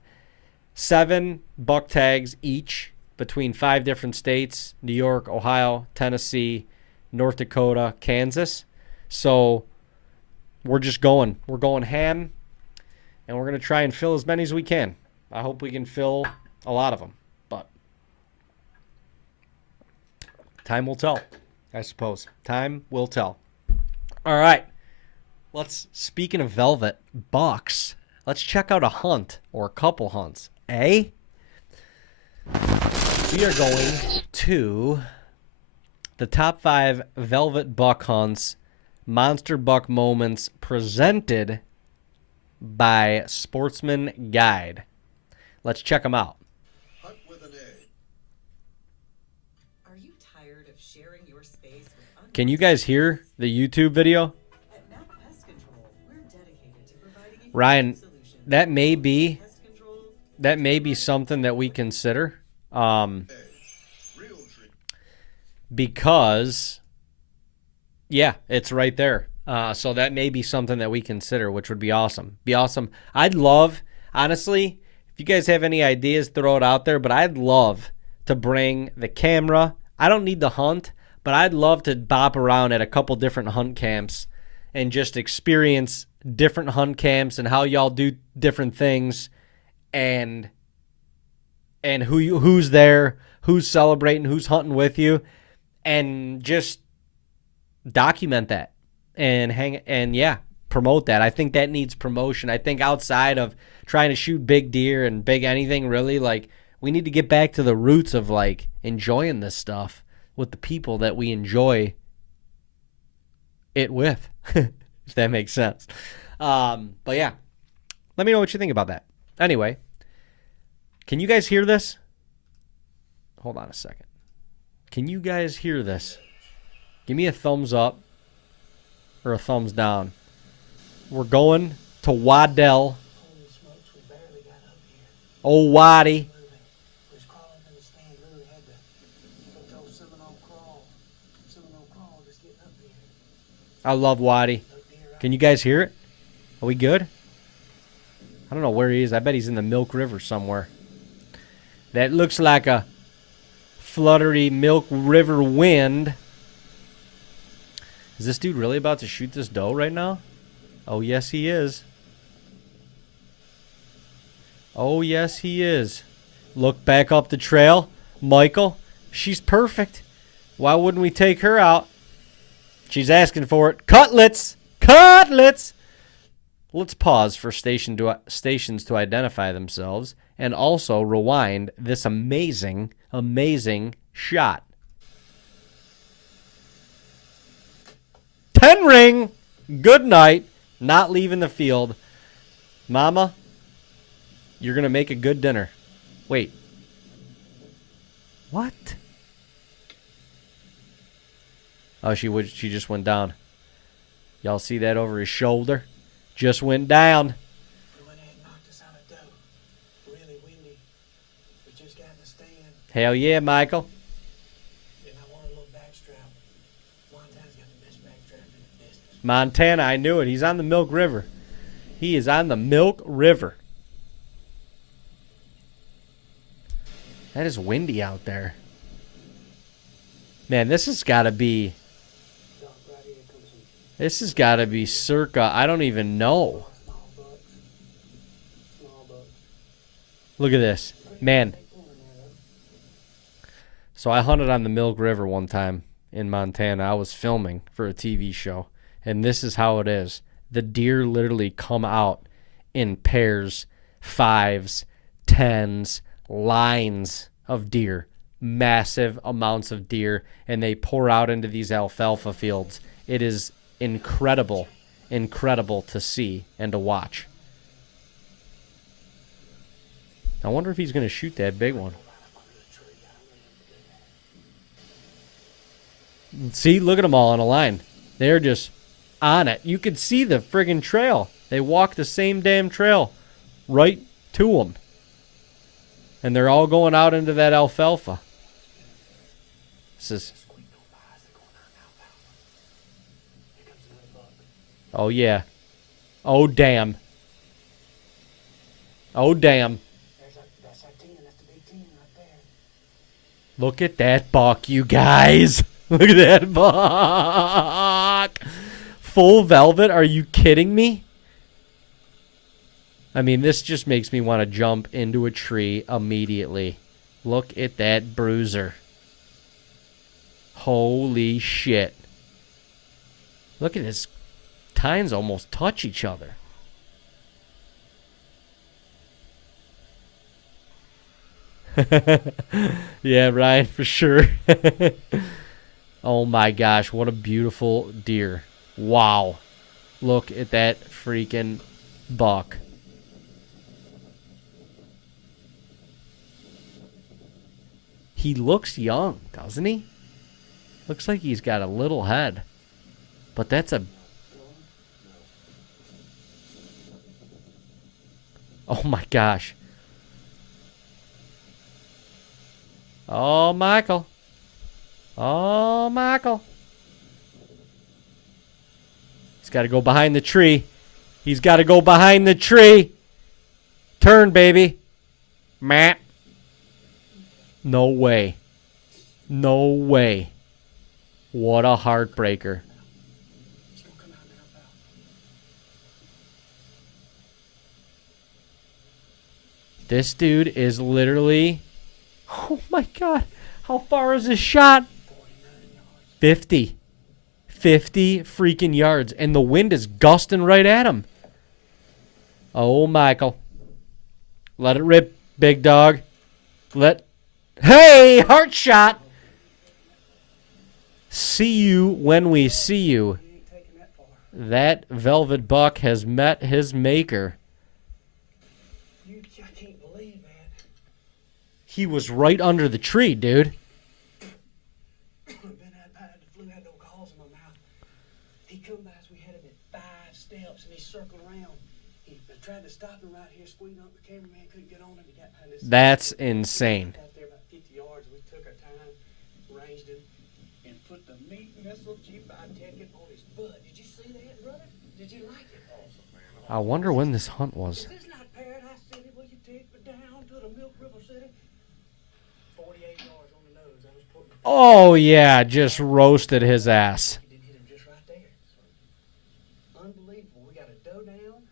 7 buck tags each between 5 different states: New York, Ohio, Tennessee, North Dakota, Kansas. So we're just going. We're going ham, and we're going to try and fill as many as we can. I hope we can fill a lot of them, but time will tell, I suppose. Time will tell. All right. Speaking of velvet bucks, let's check out a hunt or a couple hunts, eh? We are going to the top 5 velvet buck hunts, monster buck moments, presented by Sportsman Guide. Let's check them out. Hunt with an A. Are you tired of sharing your space with Can you guys hear the YouTube video? At Mac Pest Control, we're dedicated to providing you Ryan, solutions. that may be Pest control, something that we consider. Real treat. Because, yeah, it's right there. So that may be something that we consider, which would be awesome. Be awesome. I'd love, honestly, if you guys have any ideas, throw it out there. But I'd love to bring the camera. I don't need to hunt, but I'd love to bop around at a couple different hunt camps and just experience different hunt camps and how y'all do different things, and who's there, who's celebrating, who's hunting with you, and just document that and promote that. I think that needs promotion. I think outside of trying to shoot big deer and big anything, really, like, we need to get back to the roots of, like, enjoying this stuff with the people that we enjoy it with, if that makes sense. But yeah, let me know what you think about that. Anyway, can you guys hear this? Hold on a second. Can you guys hear this? Give me a thumbs up or a thumbs down. We're going to Waddell. Holy smokes, we barely got up here. Oh, Waddy. We was crawling in the stand, really had to go Seminole crawl. Seminole crawl just getting up here. I love Waddy. Up here, Can you guys hear it? Are we good? I don't know where he is. I bet he's in the Milk River somewhere. That looks like a fluttery Milk River wind. Is this dude really about to shoot this doe right now? Oh, yes, he is. Oh, yes, he is. Look back up the trail. Michael, she's perfect. Why wouldn't we take her out? She's asking for it. Cutlets! Cutlets! Let's pause for stations to identify themselves and also rewind this amazing, amazing shot. 10 ring. Good night. Not leaving the field. Mama, you're going to make a good dinner. Wait. What? Oh, she just went down. Y'all see that over his shoulder? Just went down. we went ahead and knocked us out of doe. Really windy. We just got in the stand, Hell yeah, Michael. and I wanted a little backstrap. Montana's got the best backstrap in the business. Montana, I knew it. He's on the Milk River. He is on the Milk River. That is windy out there. Man, this has got to be... So right here comes some This has got to be circa... I don't even know. small bucks. Small bucks. Look at this. Man, Big one in there, though. so I hunted on the Milk River one time in Montana. I was filming for a TV show, and this is how it is. The deer literally come out in pairs, 5s, 10s, lines of deer, massive amounts of deer, and they pour out into these alfalfa fields. It is incredible, incredible to see and to watch. I wonder if he's going to shoot that big one. See, look at them all on a line. They're just on it. You could see the friggin' trail. They walk the same damn trail right to them. And they're all going out into that alfalfa. This is... Oh, yeah. Oh, damn. Oh, damn. That's our 10. That's the big 10 right there. Look at that buck, you guys. Look at that buck. Full velvet? Are you kidding me? I mean, this just makes me want to jump into a tree immediately. Look at that bruiser. Holy shit. Look at his tines almost touch each other. Yeah, Ryan, for sure. Oh my gosh, what a beautiful deer. Wow. Look at that freaking buck. He looks young, doesn't he? Looks like he's got a little head. But that's a... Oh my gosh. Oh, Michael. Oh, Michael. He's got to go behind the tree. He's got to go behind the tree. Turn, baby. Matt. No way. No way. What a heartbreaker. This dude is literally... Oh my God. How far is this shot? 50. 50 freaking yards. And the wind is gusting right at him. Oh, Michael. Let it rip, big dog. Hey, heart shot. See you when we see you. That velvet buck has met his maker. I can't believe that. He was right under the tree, dude. Flew had no calls in my mouth. He come by as we had him at 5 steps and he circled around. He tried to stop him right here, squeezed up. The cameraman couldn't get on him. He got behind this. That's insane. Out there about 50 yards. We took our time, ranged him, and put the meat missile G5 Tekken on his butt. Did you see that, brother? Did you like it? Awesome, man. I wonder when this hunt was. Is this not Paradise City where you take me down to the Milk River City? 48 yards on the nose. I was putting. Oh, yeah, just roasted his ass. He did hit him just right there. Unbelievable. We got a doe down,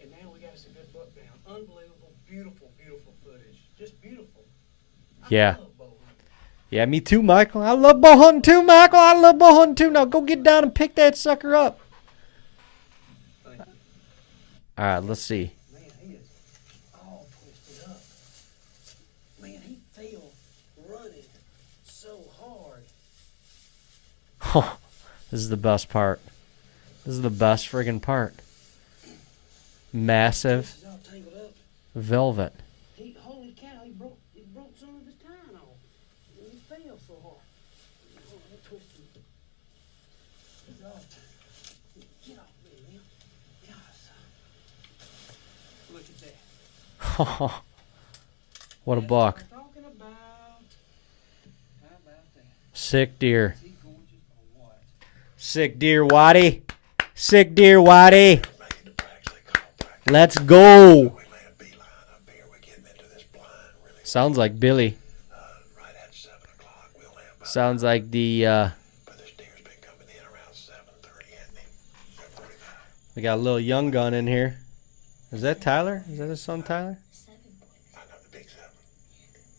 and now we got us a good buck down. Unbelievable, beautiful, beautiful footage. Just beautiful. Yeah. I love bow hunting. Yeah, me too, Michael. I love bow hunting too, Michael. I love bow hunting too. Now go get down and pick that sucker up. Thank you. All right, let's see. Man, he is all twisted up. Man, he fell running so hard. Oh, this is the best part. This is the best friggin' part. Massive He's all tangled up. velvet. Holy cow, he broke some of his time off. And he fell so hard. Oh, he twisted. He's all get off me, man. Yes. Look at that. What a buck. That's what I'm talking about. How about that? Sick deer. Is he gorgeous or what? Sick deer, Waddy. Sick deer, Waddy. Making the brags they call brags. Let's go. We made a beeline up here. We're getting into this blind really. Sounds like Billy. Right at 7 o'clock. We'll have about. Sounds like the, But this deer's been coming in around 7:30, hasn't he? 7:45. we got a little young gun in here. Is that Tyler? Is that his son, Tyler? I know the big 7.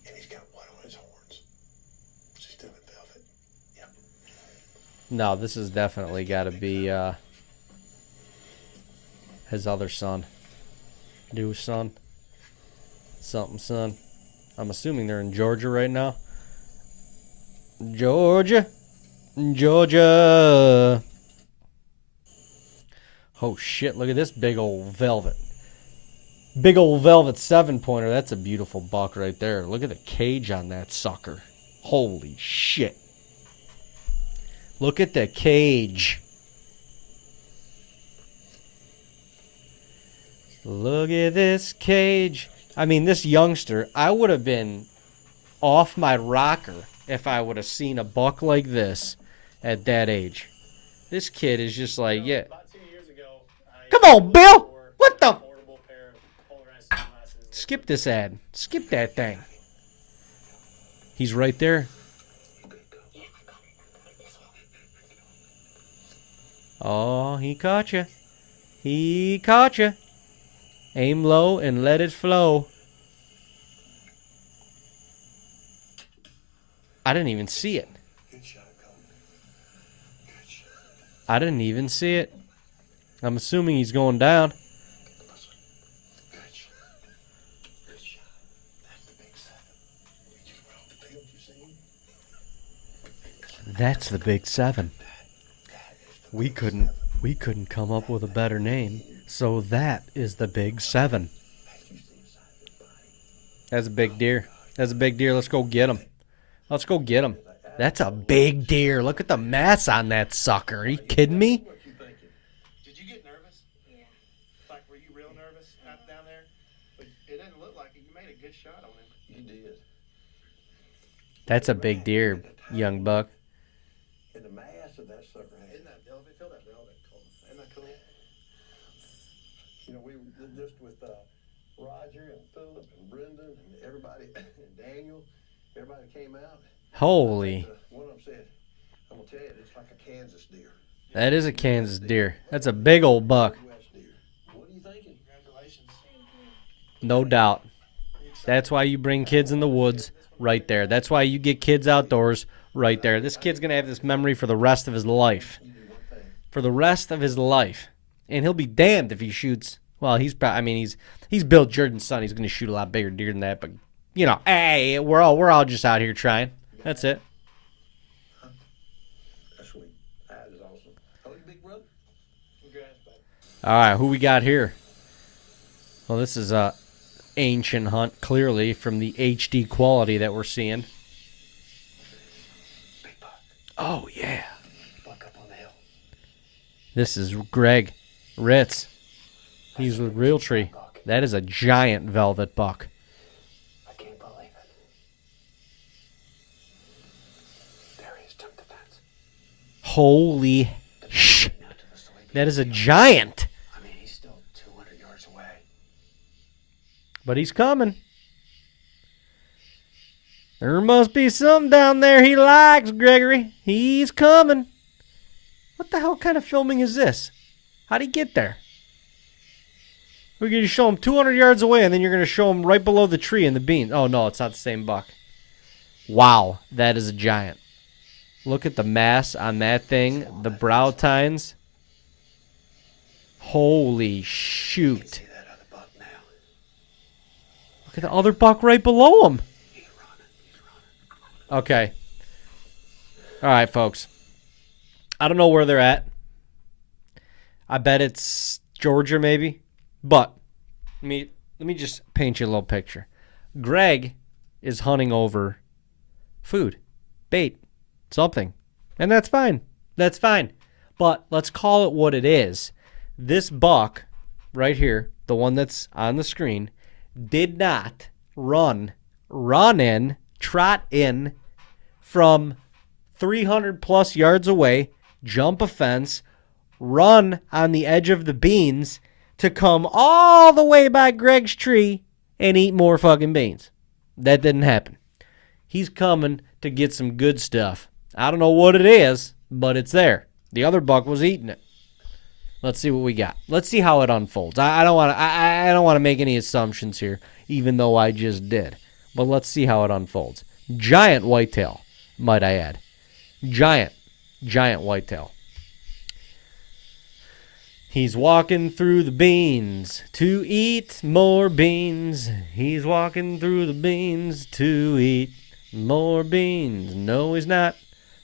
And he's got white on his horns. Is he still in velvet? Yep. No, this has definitely got to be, his other son. New son. Something son. I'm assuming they're in Georgia right now. Georgia. Georgia. Oh shit, look at this big old velvet. Big old velvet 7-pointer. That's a beautiful buck right there. Look at the cage on that sucker. Holy shit. Look at the cage. Look at this cage. I mean, this youngster, I would have been off my rocker if I would have seen a buck like this at that age. This kid is just like, yeah. About 2 years ago, Come on, Bill. What the? Skip this ad. Skip that thing. He's right there. Oh, he caught you. He caught you. Aim low and let it flow. I didn't even see it. Good shot, Camo. Good shot. I didn't even see it. I'm assuming he's going down. Good shot. Good shot. That's the big 7. You went off the field, you seen? That's the big 7. We couldn't come up with a better name. So that is the big 7. That's a big deer. That's a big deer. Let's go get him. Let's go get him. That's a big deer. Look at the mass on that sucker. Are you kidding me? What you thinking? Did you get nervous? Yeah. Like, were you real nervous out down there? But it didn't look like it. You made a good shot on him. You did. That's a big deer, young buck. And the mass of that sucker. Isn't that velvet? Feel that velvet cold. Isn't that cool? You know, we were just with Roger and Philip and Brendan and everybody, and Daniel. Everybody came out. Holy. One of them said, I'm going to tell you, it's like a Kansas deer. That is a Kansas deer. That's a big old buck. West deer. What are you thinking? Congratulations. No doubt. That's why you bring kids in the woods right there. That's why you get kids outdoors right there. This kid's going to have this memory for the rest of his life. For the rest of his life. And he'll be damned if he shoots. Well, he's Bill Jordan's son. He's going to shoot a lot bigger deer than that. But, you know, hey, we're all just out here trying. That's it. That's sweet. That is awesome. How old you, big brother? Congrats, bud. All right, who we got here? Well, this is a ancient hunt, clearly, from the HD quality that we're seeing. Big buck. Oh, yeah. Buck up on the hill. This is Greg Ritz. He's with Realtree. That is a giant velvet buck. I can't believe it. There he is, jumped the fence. Holy shit. That is a giant. I mean, he's still 200 yards away. But he's coming. There must be something down there he likes, Gregory. He's coming. What the hell kind of filming is this? How'd he get there? We're going to show him 200 yards away, and then you're going to show him right below the tree in the beans. Oh, no, it's not the same buck. Wow, that is a giant. Look at the mass on that thing. The brow tines. Holy shoot. See that other buck now. Look at the other buck right below him. He's running. He's running. Okay. All right, folks. I don't know where they're at. I bet it's Georgia, maybe. But let me just paint you a little picture. Greg is hunting over food, bait, something. And that's fine. That's fine. But let's call it what it is. This buck right here, the one that's on the screen, did not trot in from 300 plus yards away, jump a fence, run on the edge of the beans to come all the way by Greg's tree and eat more fucking beans. That didn't happen. He's coming to get some good stuff. I don't know what it is, but it's there. The other buck was eating it. Let's see what we got. Let's see how it unfolds. I don't want to make any assumptions here, even though I just did. But let's see how it unfolds. Giant whitetail, might I add. Giant whitetail. He's walking through the beans to eat more beans. He's walking through the beans to eat more beans. No, he's not.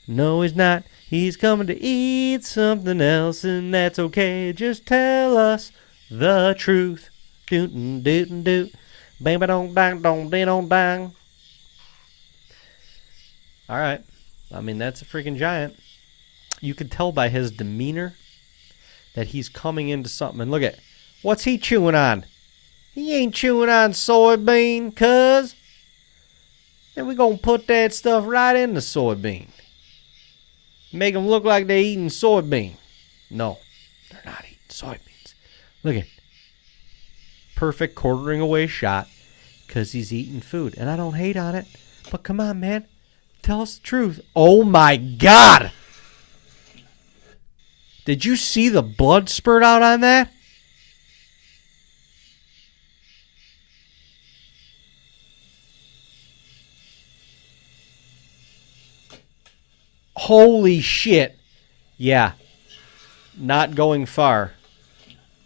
No, he's not. He's coming to eat something else, and that's okay. Just tell us the truth. Dootin' dootin' doot. Bang ba dong bang dong ding dong bang. All right. I mean, that's a freaking giant. you could tell by his demeanor that he's coming into something. And look at, what's he chewing on? He ain't chewing on soybean, cuz. And we gonna put that stuff right in the soybean. Make them look like they eating soybean. No, they're not eating soybeans. Look at, perfect quartering away shot because he's eating food. And I don't hate on it, but come on, man. Tell us the truth. Oh, my God. Did you see the blood spurt out on that? Holy shit. Yeah. Not going far.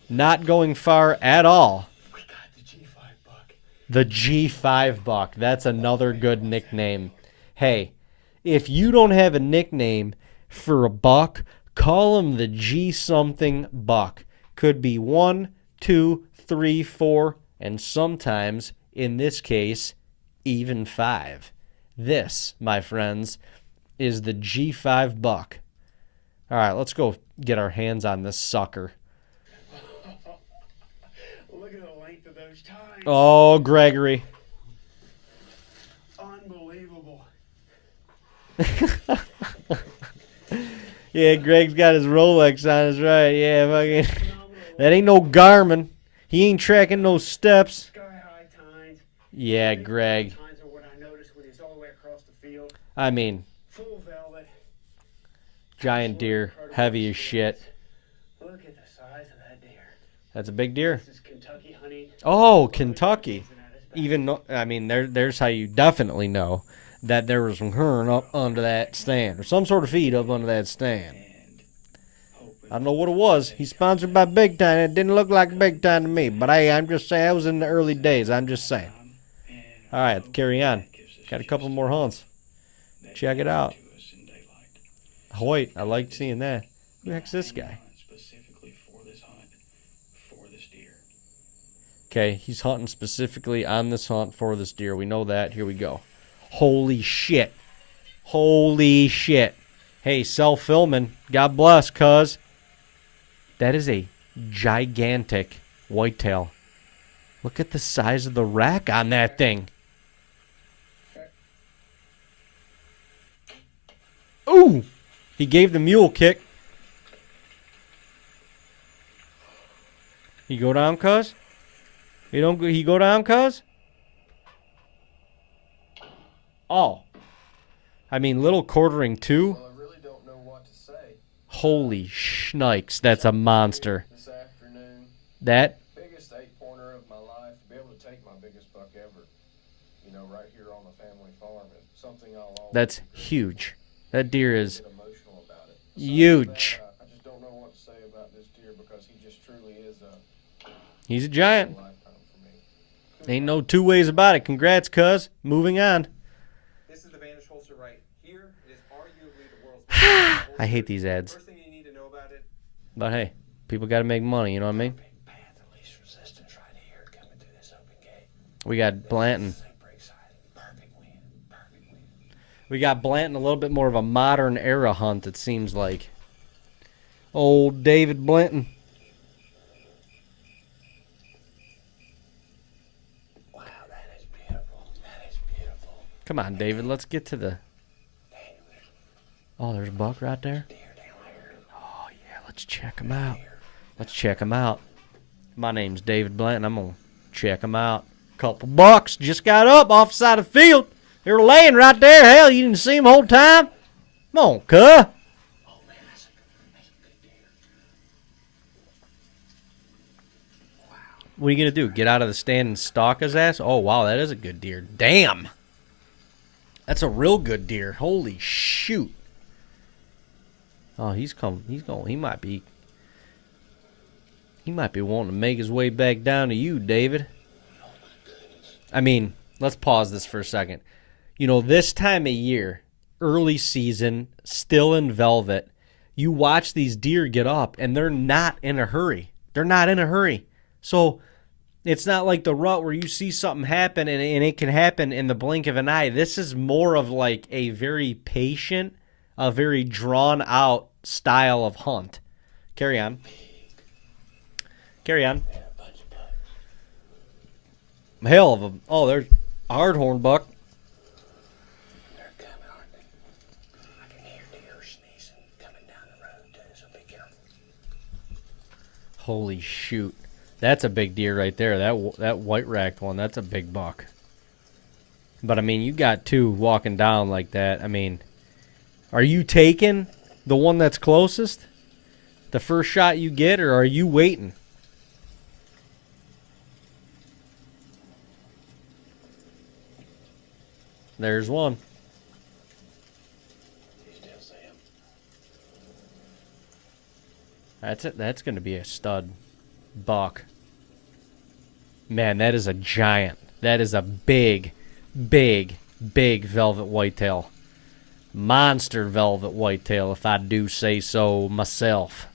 Not going far at all. We got the G5 buck. The G5 buck. That's another good nickname. Hey, if you don't have a nickname for a buck, call him the G something buck. Could be 1, 2, 3, 4, and sometimes, in this case, even 5. This, my friends, is the G5 buck. All right, let's go get our hands on this sucker. Look at the length of those tines. Oh, Gregory. Unbelievable. Yeah, Greg's got his Rolex on his right. Yeah, fucking. That ain't no Garmin. He ain't tracking no steps. Sky high tines. Yeah, Greg. Tines are what I noticed when he's all the way across the field. I mean, Full velvet. giant deer, heavy as shit. Look at the size of that deer. That's a big deer. This is Kentucky hunting. Oh, Kentucky. Even though, I mean, there's how you definitely know that there was some hern up under that stand, or some sort of feed up under that stand. I don't know what it was. He's sponsored by Big Time. It didn't look like Big Time to me, but hey, I'm just saying, that was in the early days. I'm just saying. All right, carry on. Got a couple more hunts. Check it out. Hoyt, I like seeing that. Who the heck's this guy? Okay, he's hunting specifically on this hunt for this deer. We know that. Here we go. Holy shit. Holy shit. Hey, self-filming. God bless, cuz. That is a gigantic whitetail. Look at the size of the rack on that thing. Ooh! He gave the mule kick. He go down, cuz? He go down, cuz? Oh. I mean, little quartering too. Well, I really don't know what to say. Holy shnikes, that's a monster. This afternoon, That, biggest 8-pointer of my life. To be able to take my biggest buck ever, you know, right here on the family farm is something I'll always that's regret. huge. That deer is Get emotional about it. Besides huge. that, I just don't know what to say about this deer because he just truly is a He's a giant. lifetime for me. Ain't no two ways about it. Congrats, cuz. Moving on. This is the Vanish holster right here. It is arguably the world's most powerful I hate holster. these ads. First thing you need to know about it. But hey, people got to make money, you know what I mean? Big path of least resistance right here coming through this open gate. We got Blanton. Same break side. Perfect wind. Perfect wind. We got Blanton, a little bit more of a modern era hunt, it seems like. Old David Blanton. Wow, that is beautiful. That is beautiful. Come on, David, let's get to the... Oh, there's a buck right there? Deer down there. Oh, yeah, let's check him out. Let's check him out. My name's David Blanton. I'm going to check him out. Couple bucks just got up off the side of the field. They were laying right there. Hell, you didn't see them the whole time? Come on, cuh. Oh man, that's a good deer. What are you going to do? Get out of the stand and stalk his ass? Oh, wow, that is a good deer. Damn. That's a real good deer. Holy shoot. Oh, he's coming. He's going. He might be wanting to make his way back down to you, David. I mean, let's pause this for a second. You know, this time of year, early season, still in velvet, you watch these deer get up, and they're not in a hurry. They're not in a hurry. So it's not like the rut where you see something happen, and it can happen in the blink of an eye. This is more of like a very patient, a very drawn-out style of hunt. Carry on. Carry on. Hell of a... Oh, there's a hardhorn buck. They're coming, aren't they? I can hear deer sneezing coming down the road, too, so be careful. Holy shoot. That's a big deer right there. That white-racked one, that's a big buck. But, I mean, you got two walking down like that. I mean, are you taking the one that's closest? The first shot you get, or are you waiting? There's one. You still see him? That's it. That's going to be a stud buck. Man, that is a giant. That is a big, big, big velvet whitetail. Monster velvet whitetail, if I do say so myself.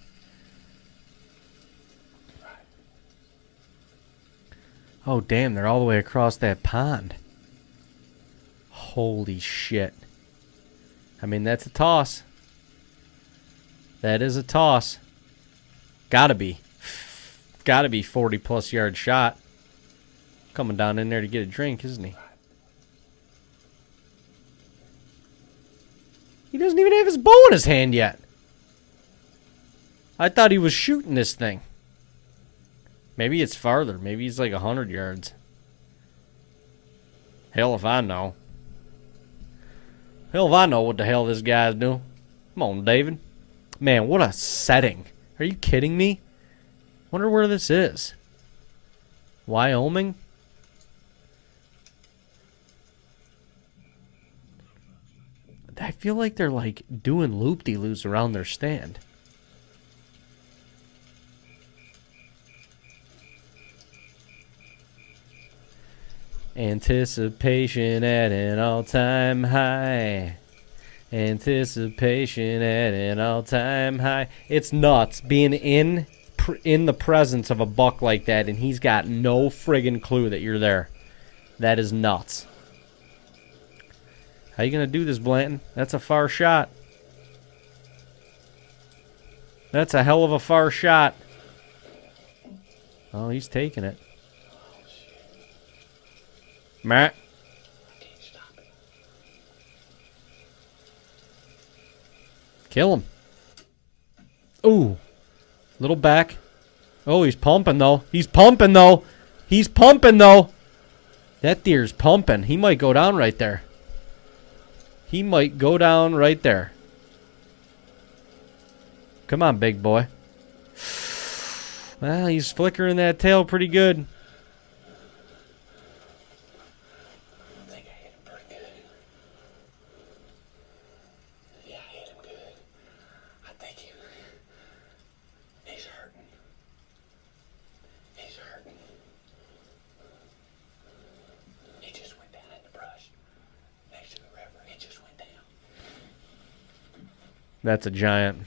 Oh, damn, they're all the way across that pond. Holy shit. I mean, that's a toss. That is a toss. Gotta be 40-plus yard shot. Coming down in there to get a drink, isn't he? He doesn't even have his bow in his hand yet. I thought he was shooting this thing. Maybe it's farther. Maybe he's like 100 yards. Hell if I know. Hell if I know what the hell this guy's doing. Come on, David. Man, what a setting. Are you kidding me? Wonder where this is. Wyoming? I feel like they're like doing loop-de-loos around their stand. Anticipation at an all-time high. Anticipation at an all-time high. It's nuts being in the presence of a buck like that, and he's got no friggin' clue that you're there. That is nuts. How you gonna do this, Blanton? That's a far shot. That's a hell of a far shot. Oh, he's taking it. Matt. Kill him. Ooh. Little back. Oh, he's pumping, though. He's pumping, though. He's pumping, though. That deer's pumping. He might go down right there. He might go down right there. Come on, big boy. Well, he's flickering that tail pretty good. I think I hit him pretty good. Yeah, I hit him good. I think he's hurting. He's hurting. He just went down in the brush next to the river. He just went down. That's a giant.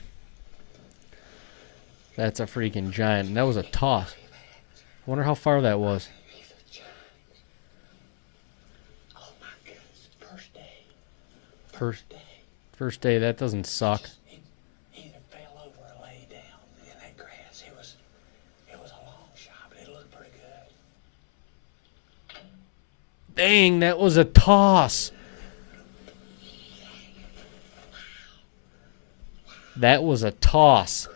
That's a freaking giant. And that was a toss. I wonder how far that was. He's a giant. Oh my goodness. First day. First day, that doesn't suck. He either fell over or lay down in that grass. It was a long shot, but it looked pretty good. Dang, that was a toss. That was a toss.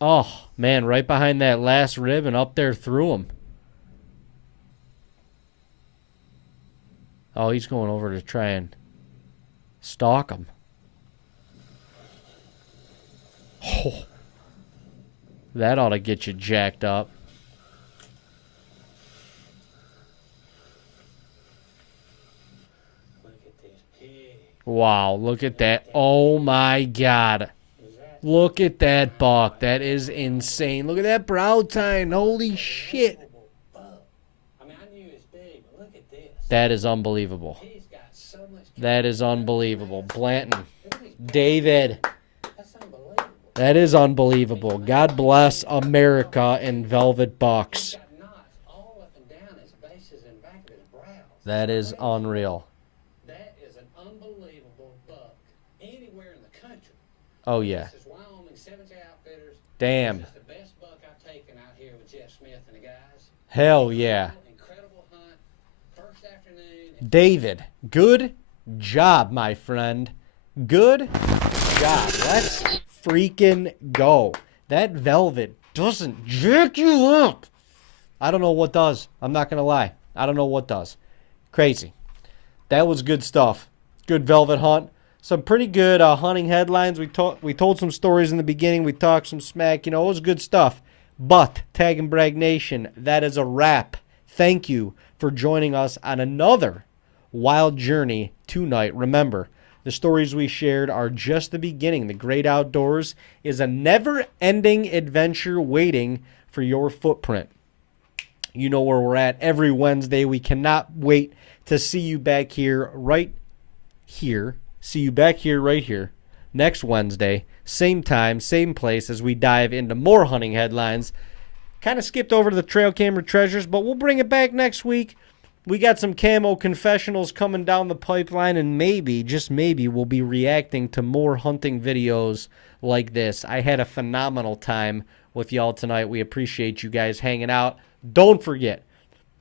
Oh, man, right behind that last rib and up there through him. Oh, he's going over to try and stalk him. Oh, that ought to get you jacked up. Look at this pig. Wow, look at that. Oh, my God. Look at that buck. That is insane. Look at that brow tine. Holy shit. I mean, I knew he was big, but look at this. That is unbelievable. He's got so much. That is unbelievable. Blanton. David. That's unbelievable. That is unbelievable. God bless America and velvet bucks. He's got knots all up and down his bases and back of his brows. That is unreal. That is an unbelievable Oh, yeah. This is Wyoming Cemetery Outfitters. Damn. This is the best buck I've taken out here with Jeff Smith and the guys. Hell yeah. Incredible hunt. First afternoon. David, good job, my friend. Good job. Let's freaking go. That velvet doesn't jack you up. I don't know what does. I'm not going to lie. I don't know what does. Crazy. That was good stuff. Good velvet hunt. Some pretty good hunting headlines. We told some stories in the beginning. We talked some smack. You know, it was good stuff. But, Tag and Brag Nation, that is a wrap. Thank you for joining us on another wild journey tonight. Remember, the stories we shared are just the beginning. The great outdoors is a never-ending adventure waiting for your footprint. You know where we're at every Wednesday. We cannot wait to see you back here right here. See you back here right here next Wednesday. Same time, same place as we dive into more hunting headlines. Kind of skipped over to the trail camera treasures, but we'll bring it back next week. We got some Camo confessionals coming down the pipeline, and maybe, just maybe, we'll be reacting to more hunting videos like this. I had a phenomenal time with y'all tonight. We appreciate you guys hanging out. Don't forget,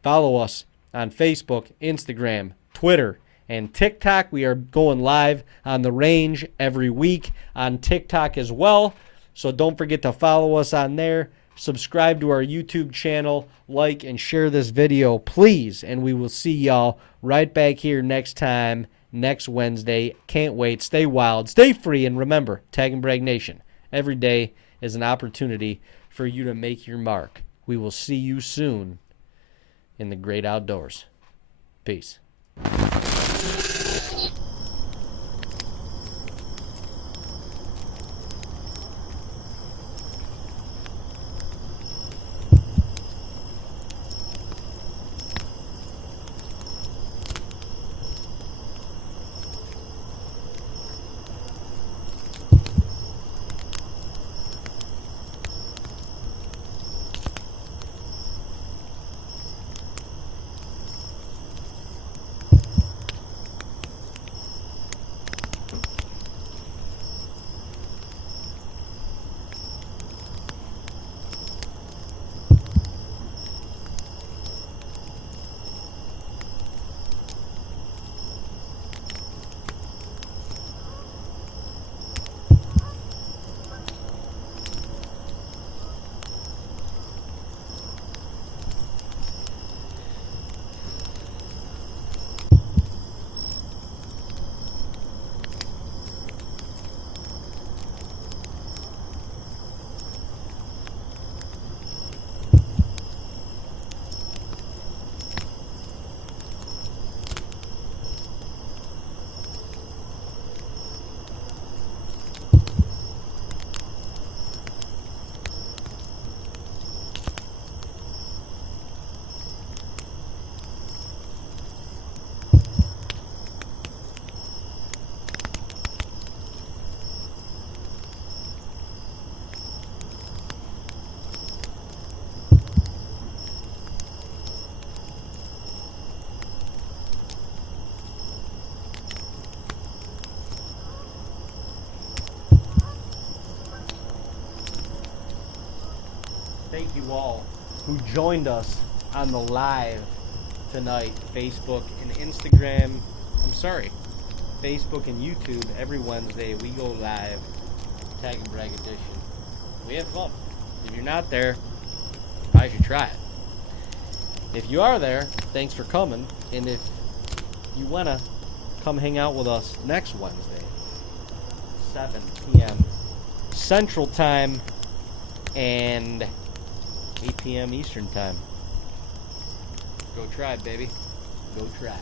follow us on Facebook, Instagram, Twitter, and TikTok. We are going live on the range every week on TikTok as well. So don't forget to follow us on there. Subscribe to our YouTube channel, like and share this video, please. And we will see y'all right back here next time, next Wednesday. Can't wait. Stay wild, stay free, and remember, Tag and Brag Nation, every day is an opportunity for you to make your mark. We will see you soon in the great outdoors. Peace. Thank you all who joined us on the live tonight. Facebook and Instagram. Facebook and YouTube. Every Wednesday we go live. Tag and Brag edition. We have fun. If you're not there, I should try it. If you are there, thanks for coming. And if you want to come hang out with us next Wednesday, 7 p.m. Central Time and 8 p.m. Eastern Time. Go Tribe, baby. Go Tribe.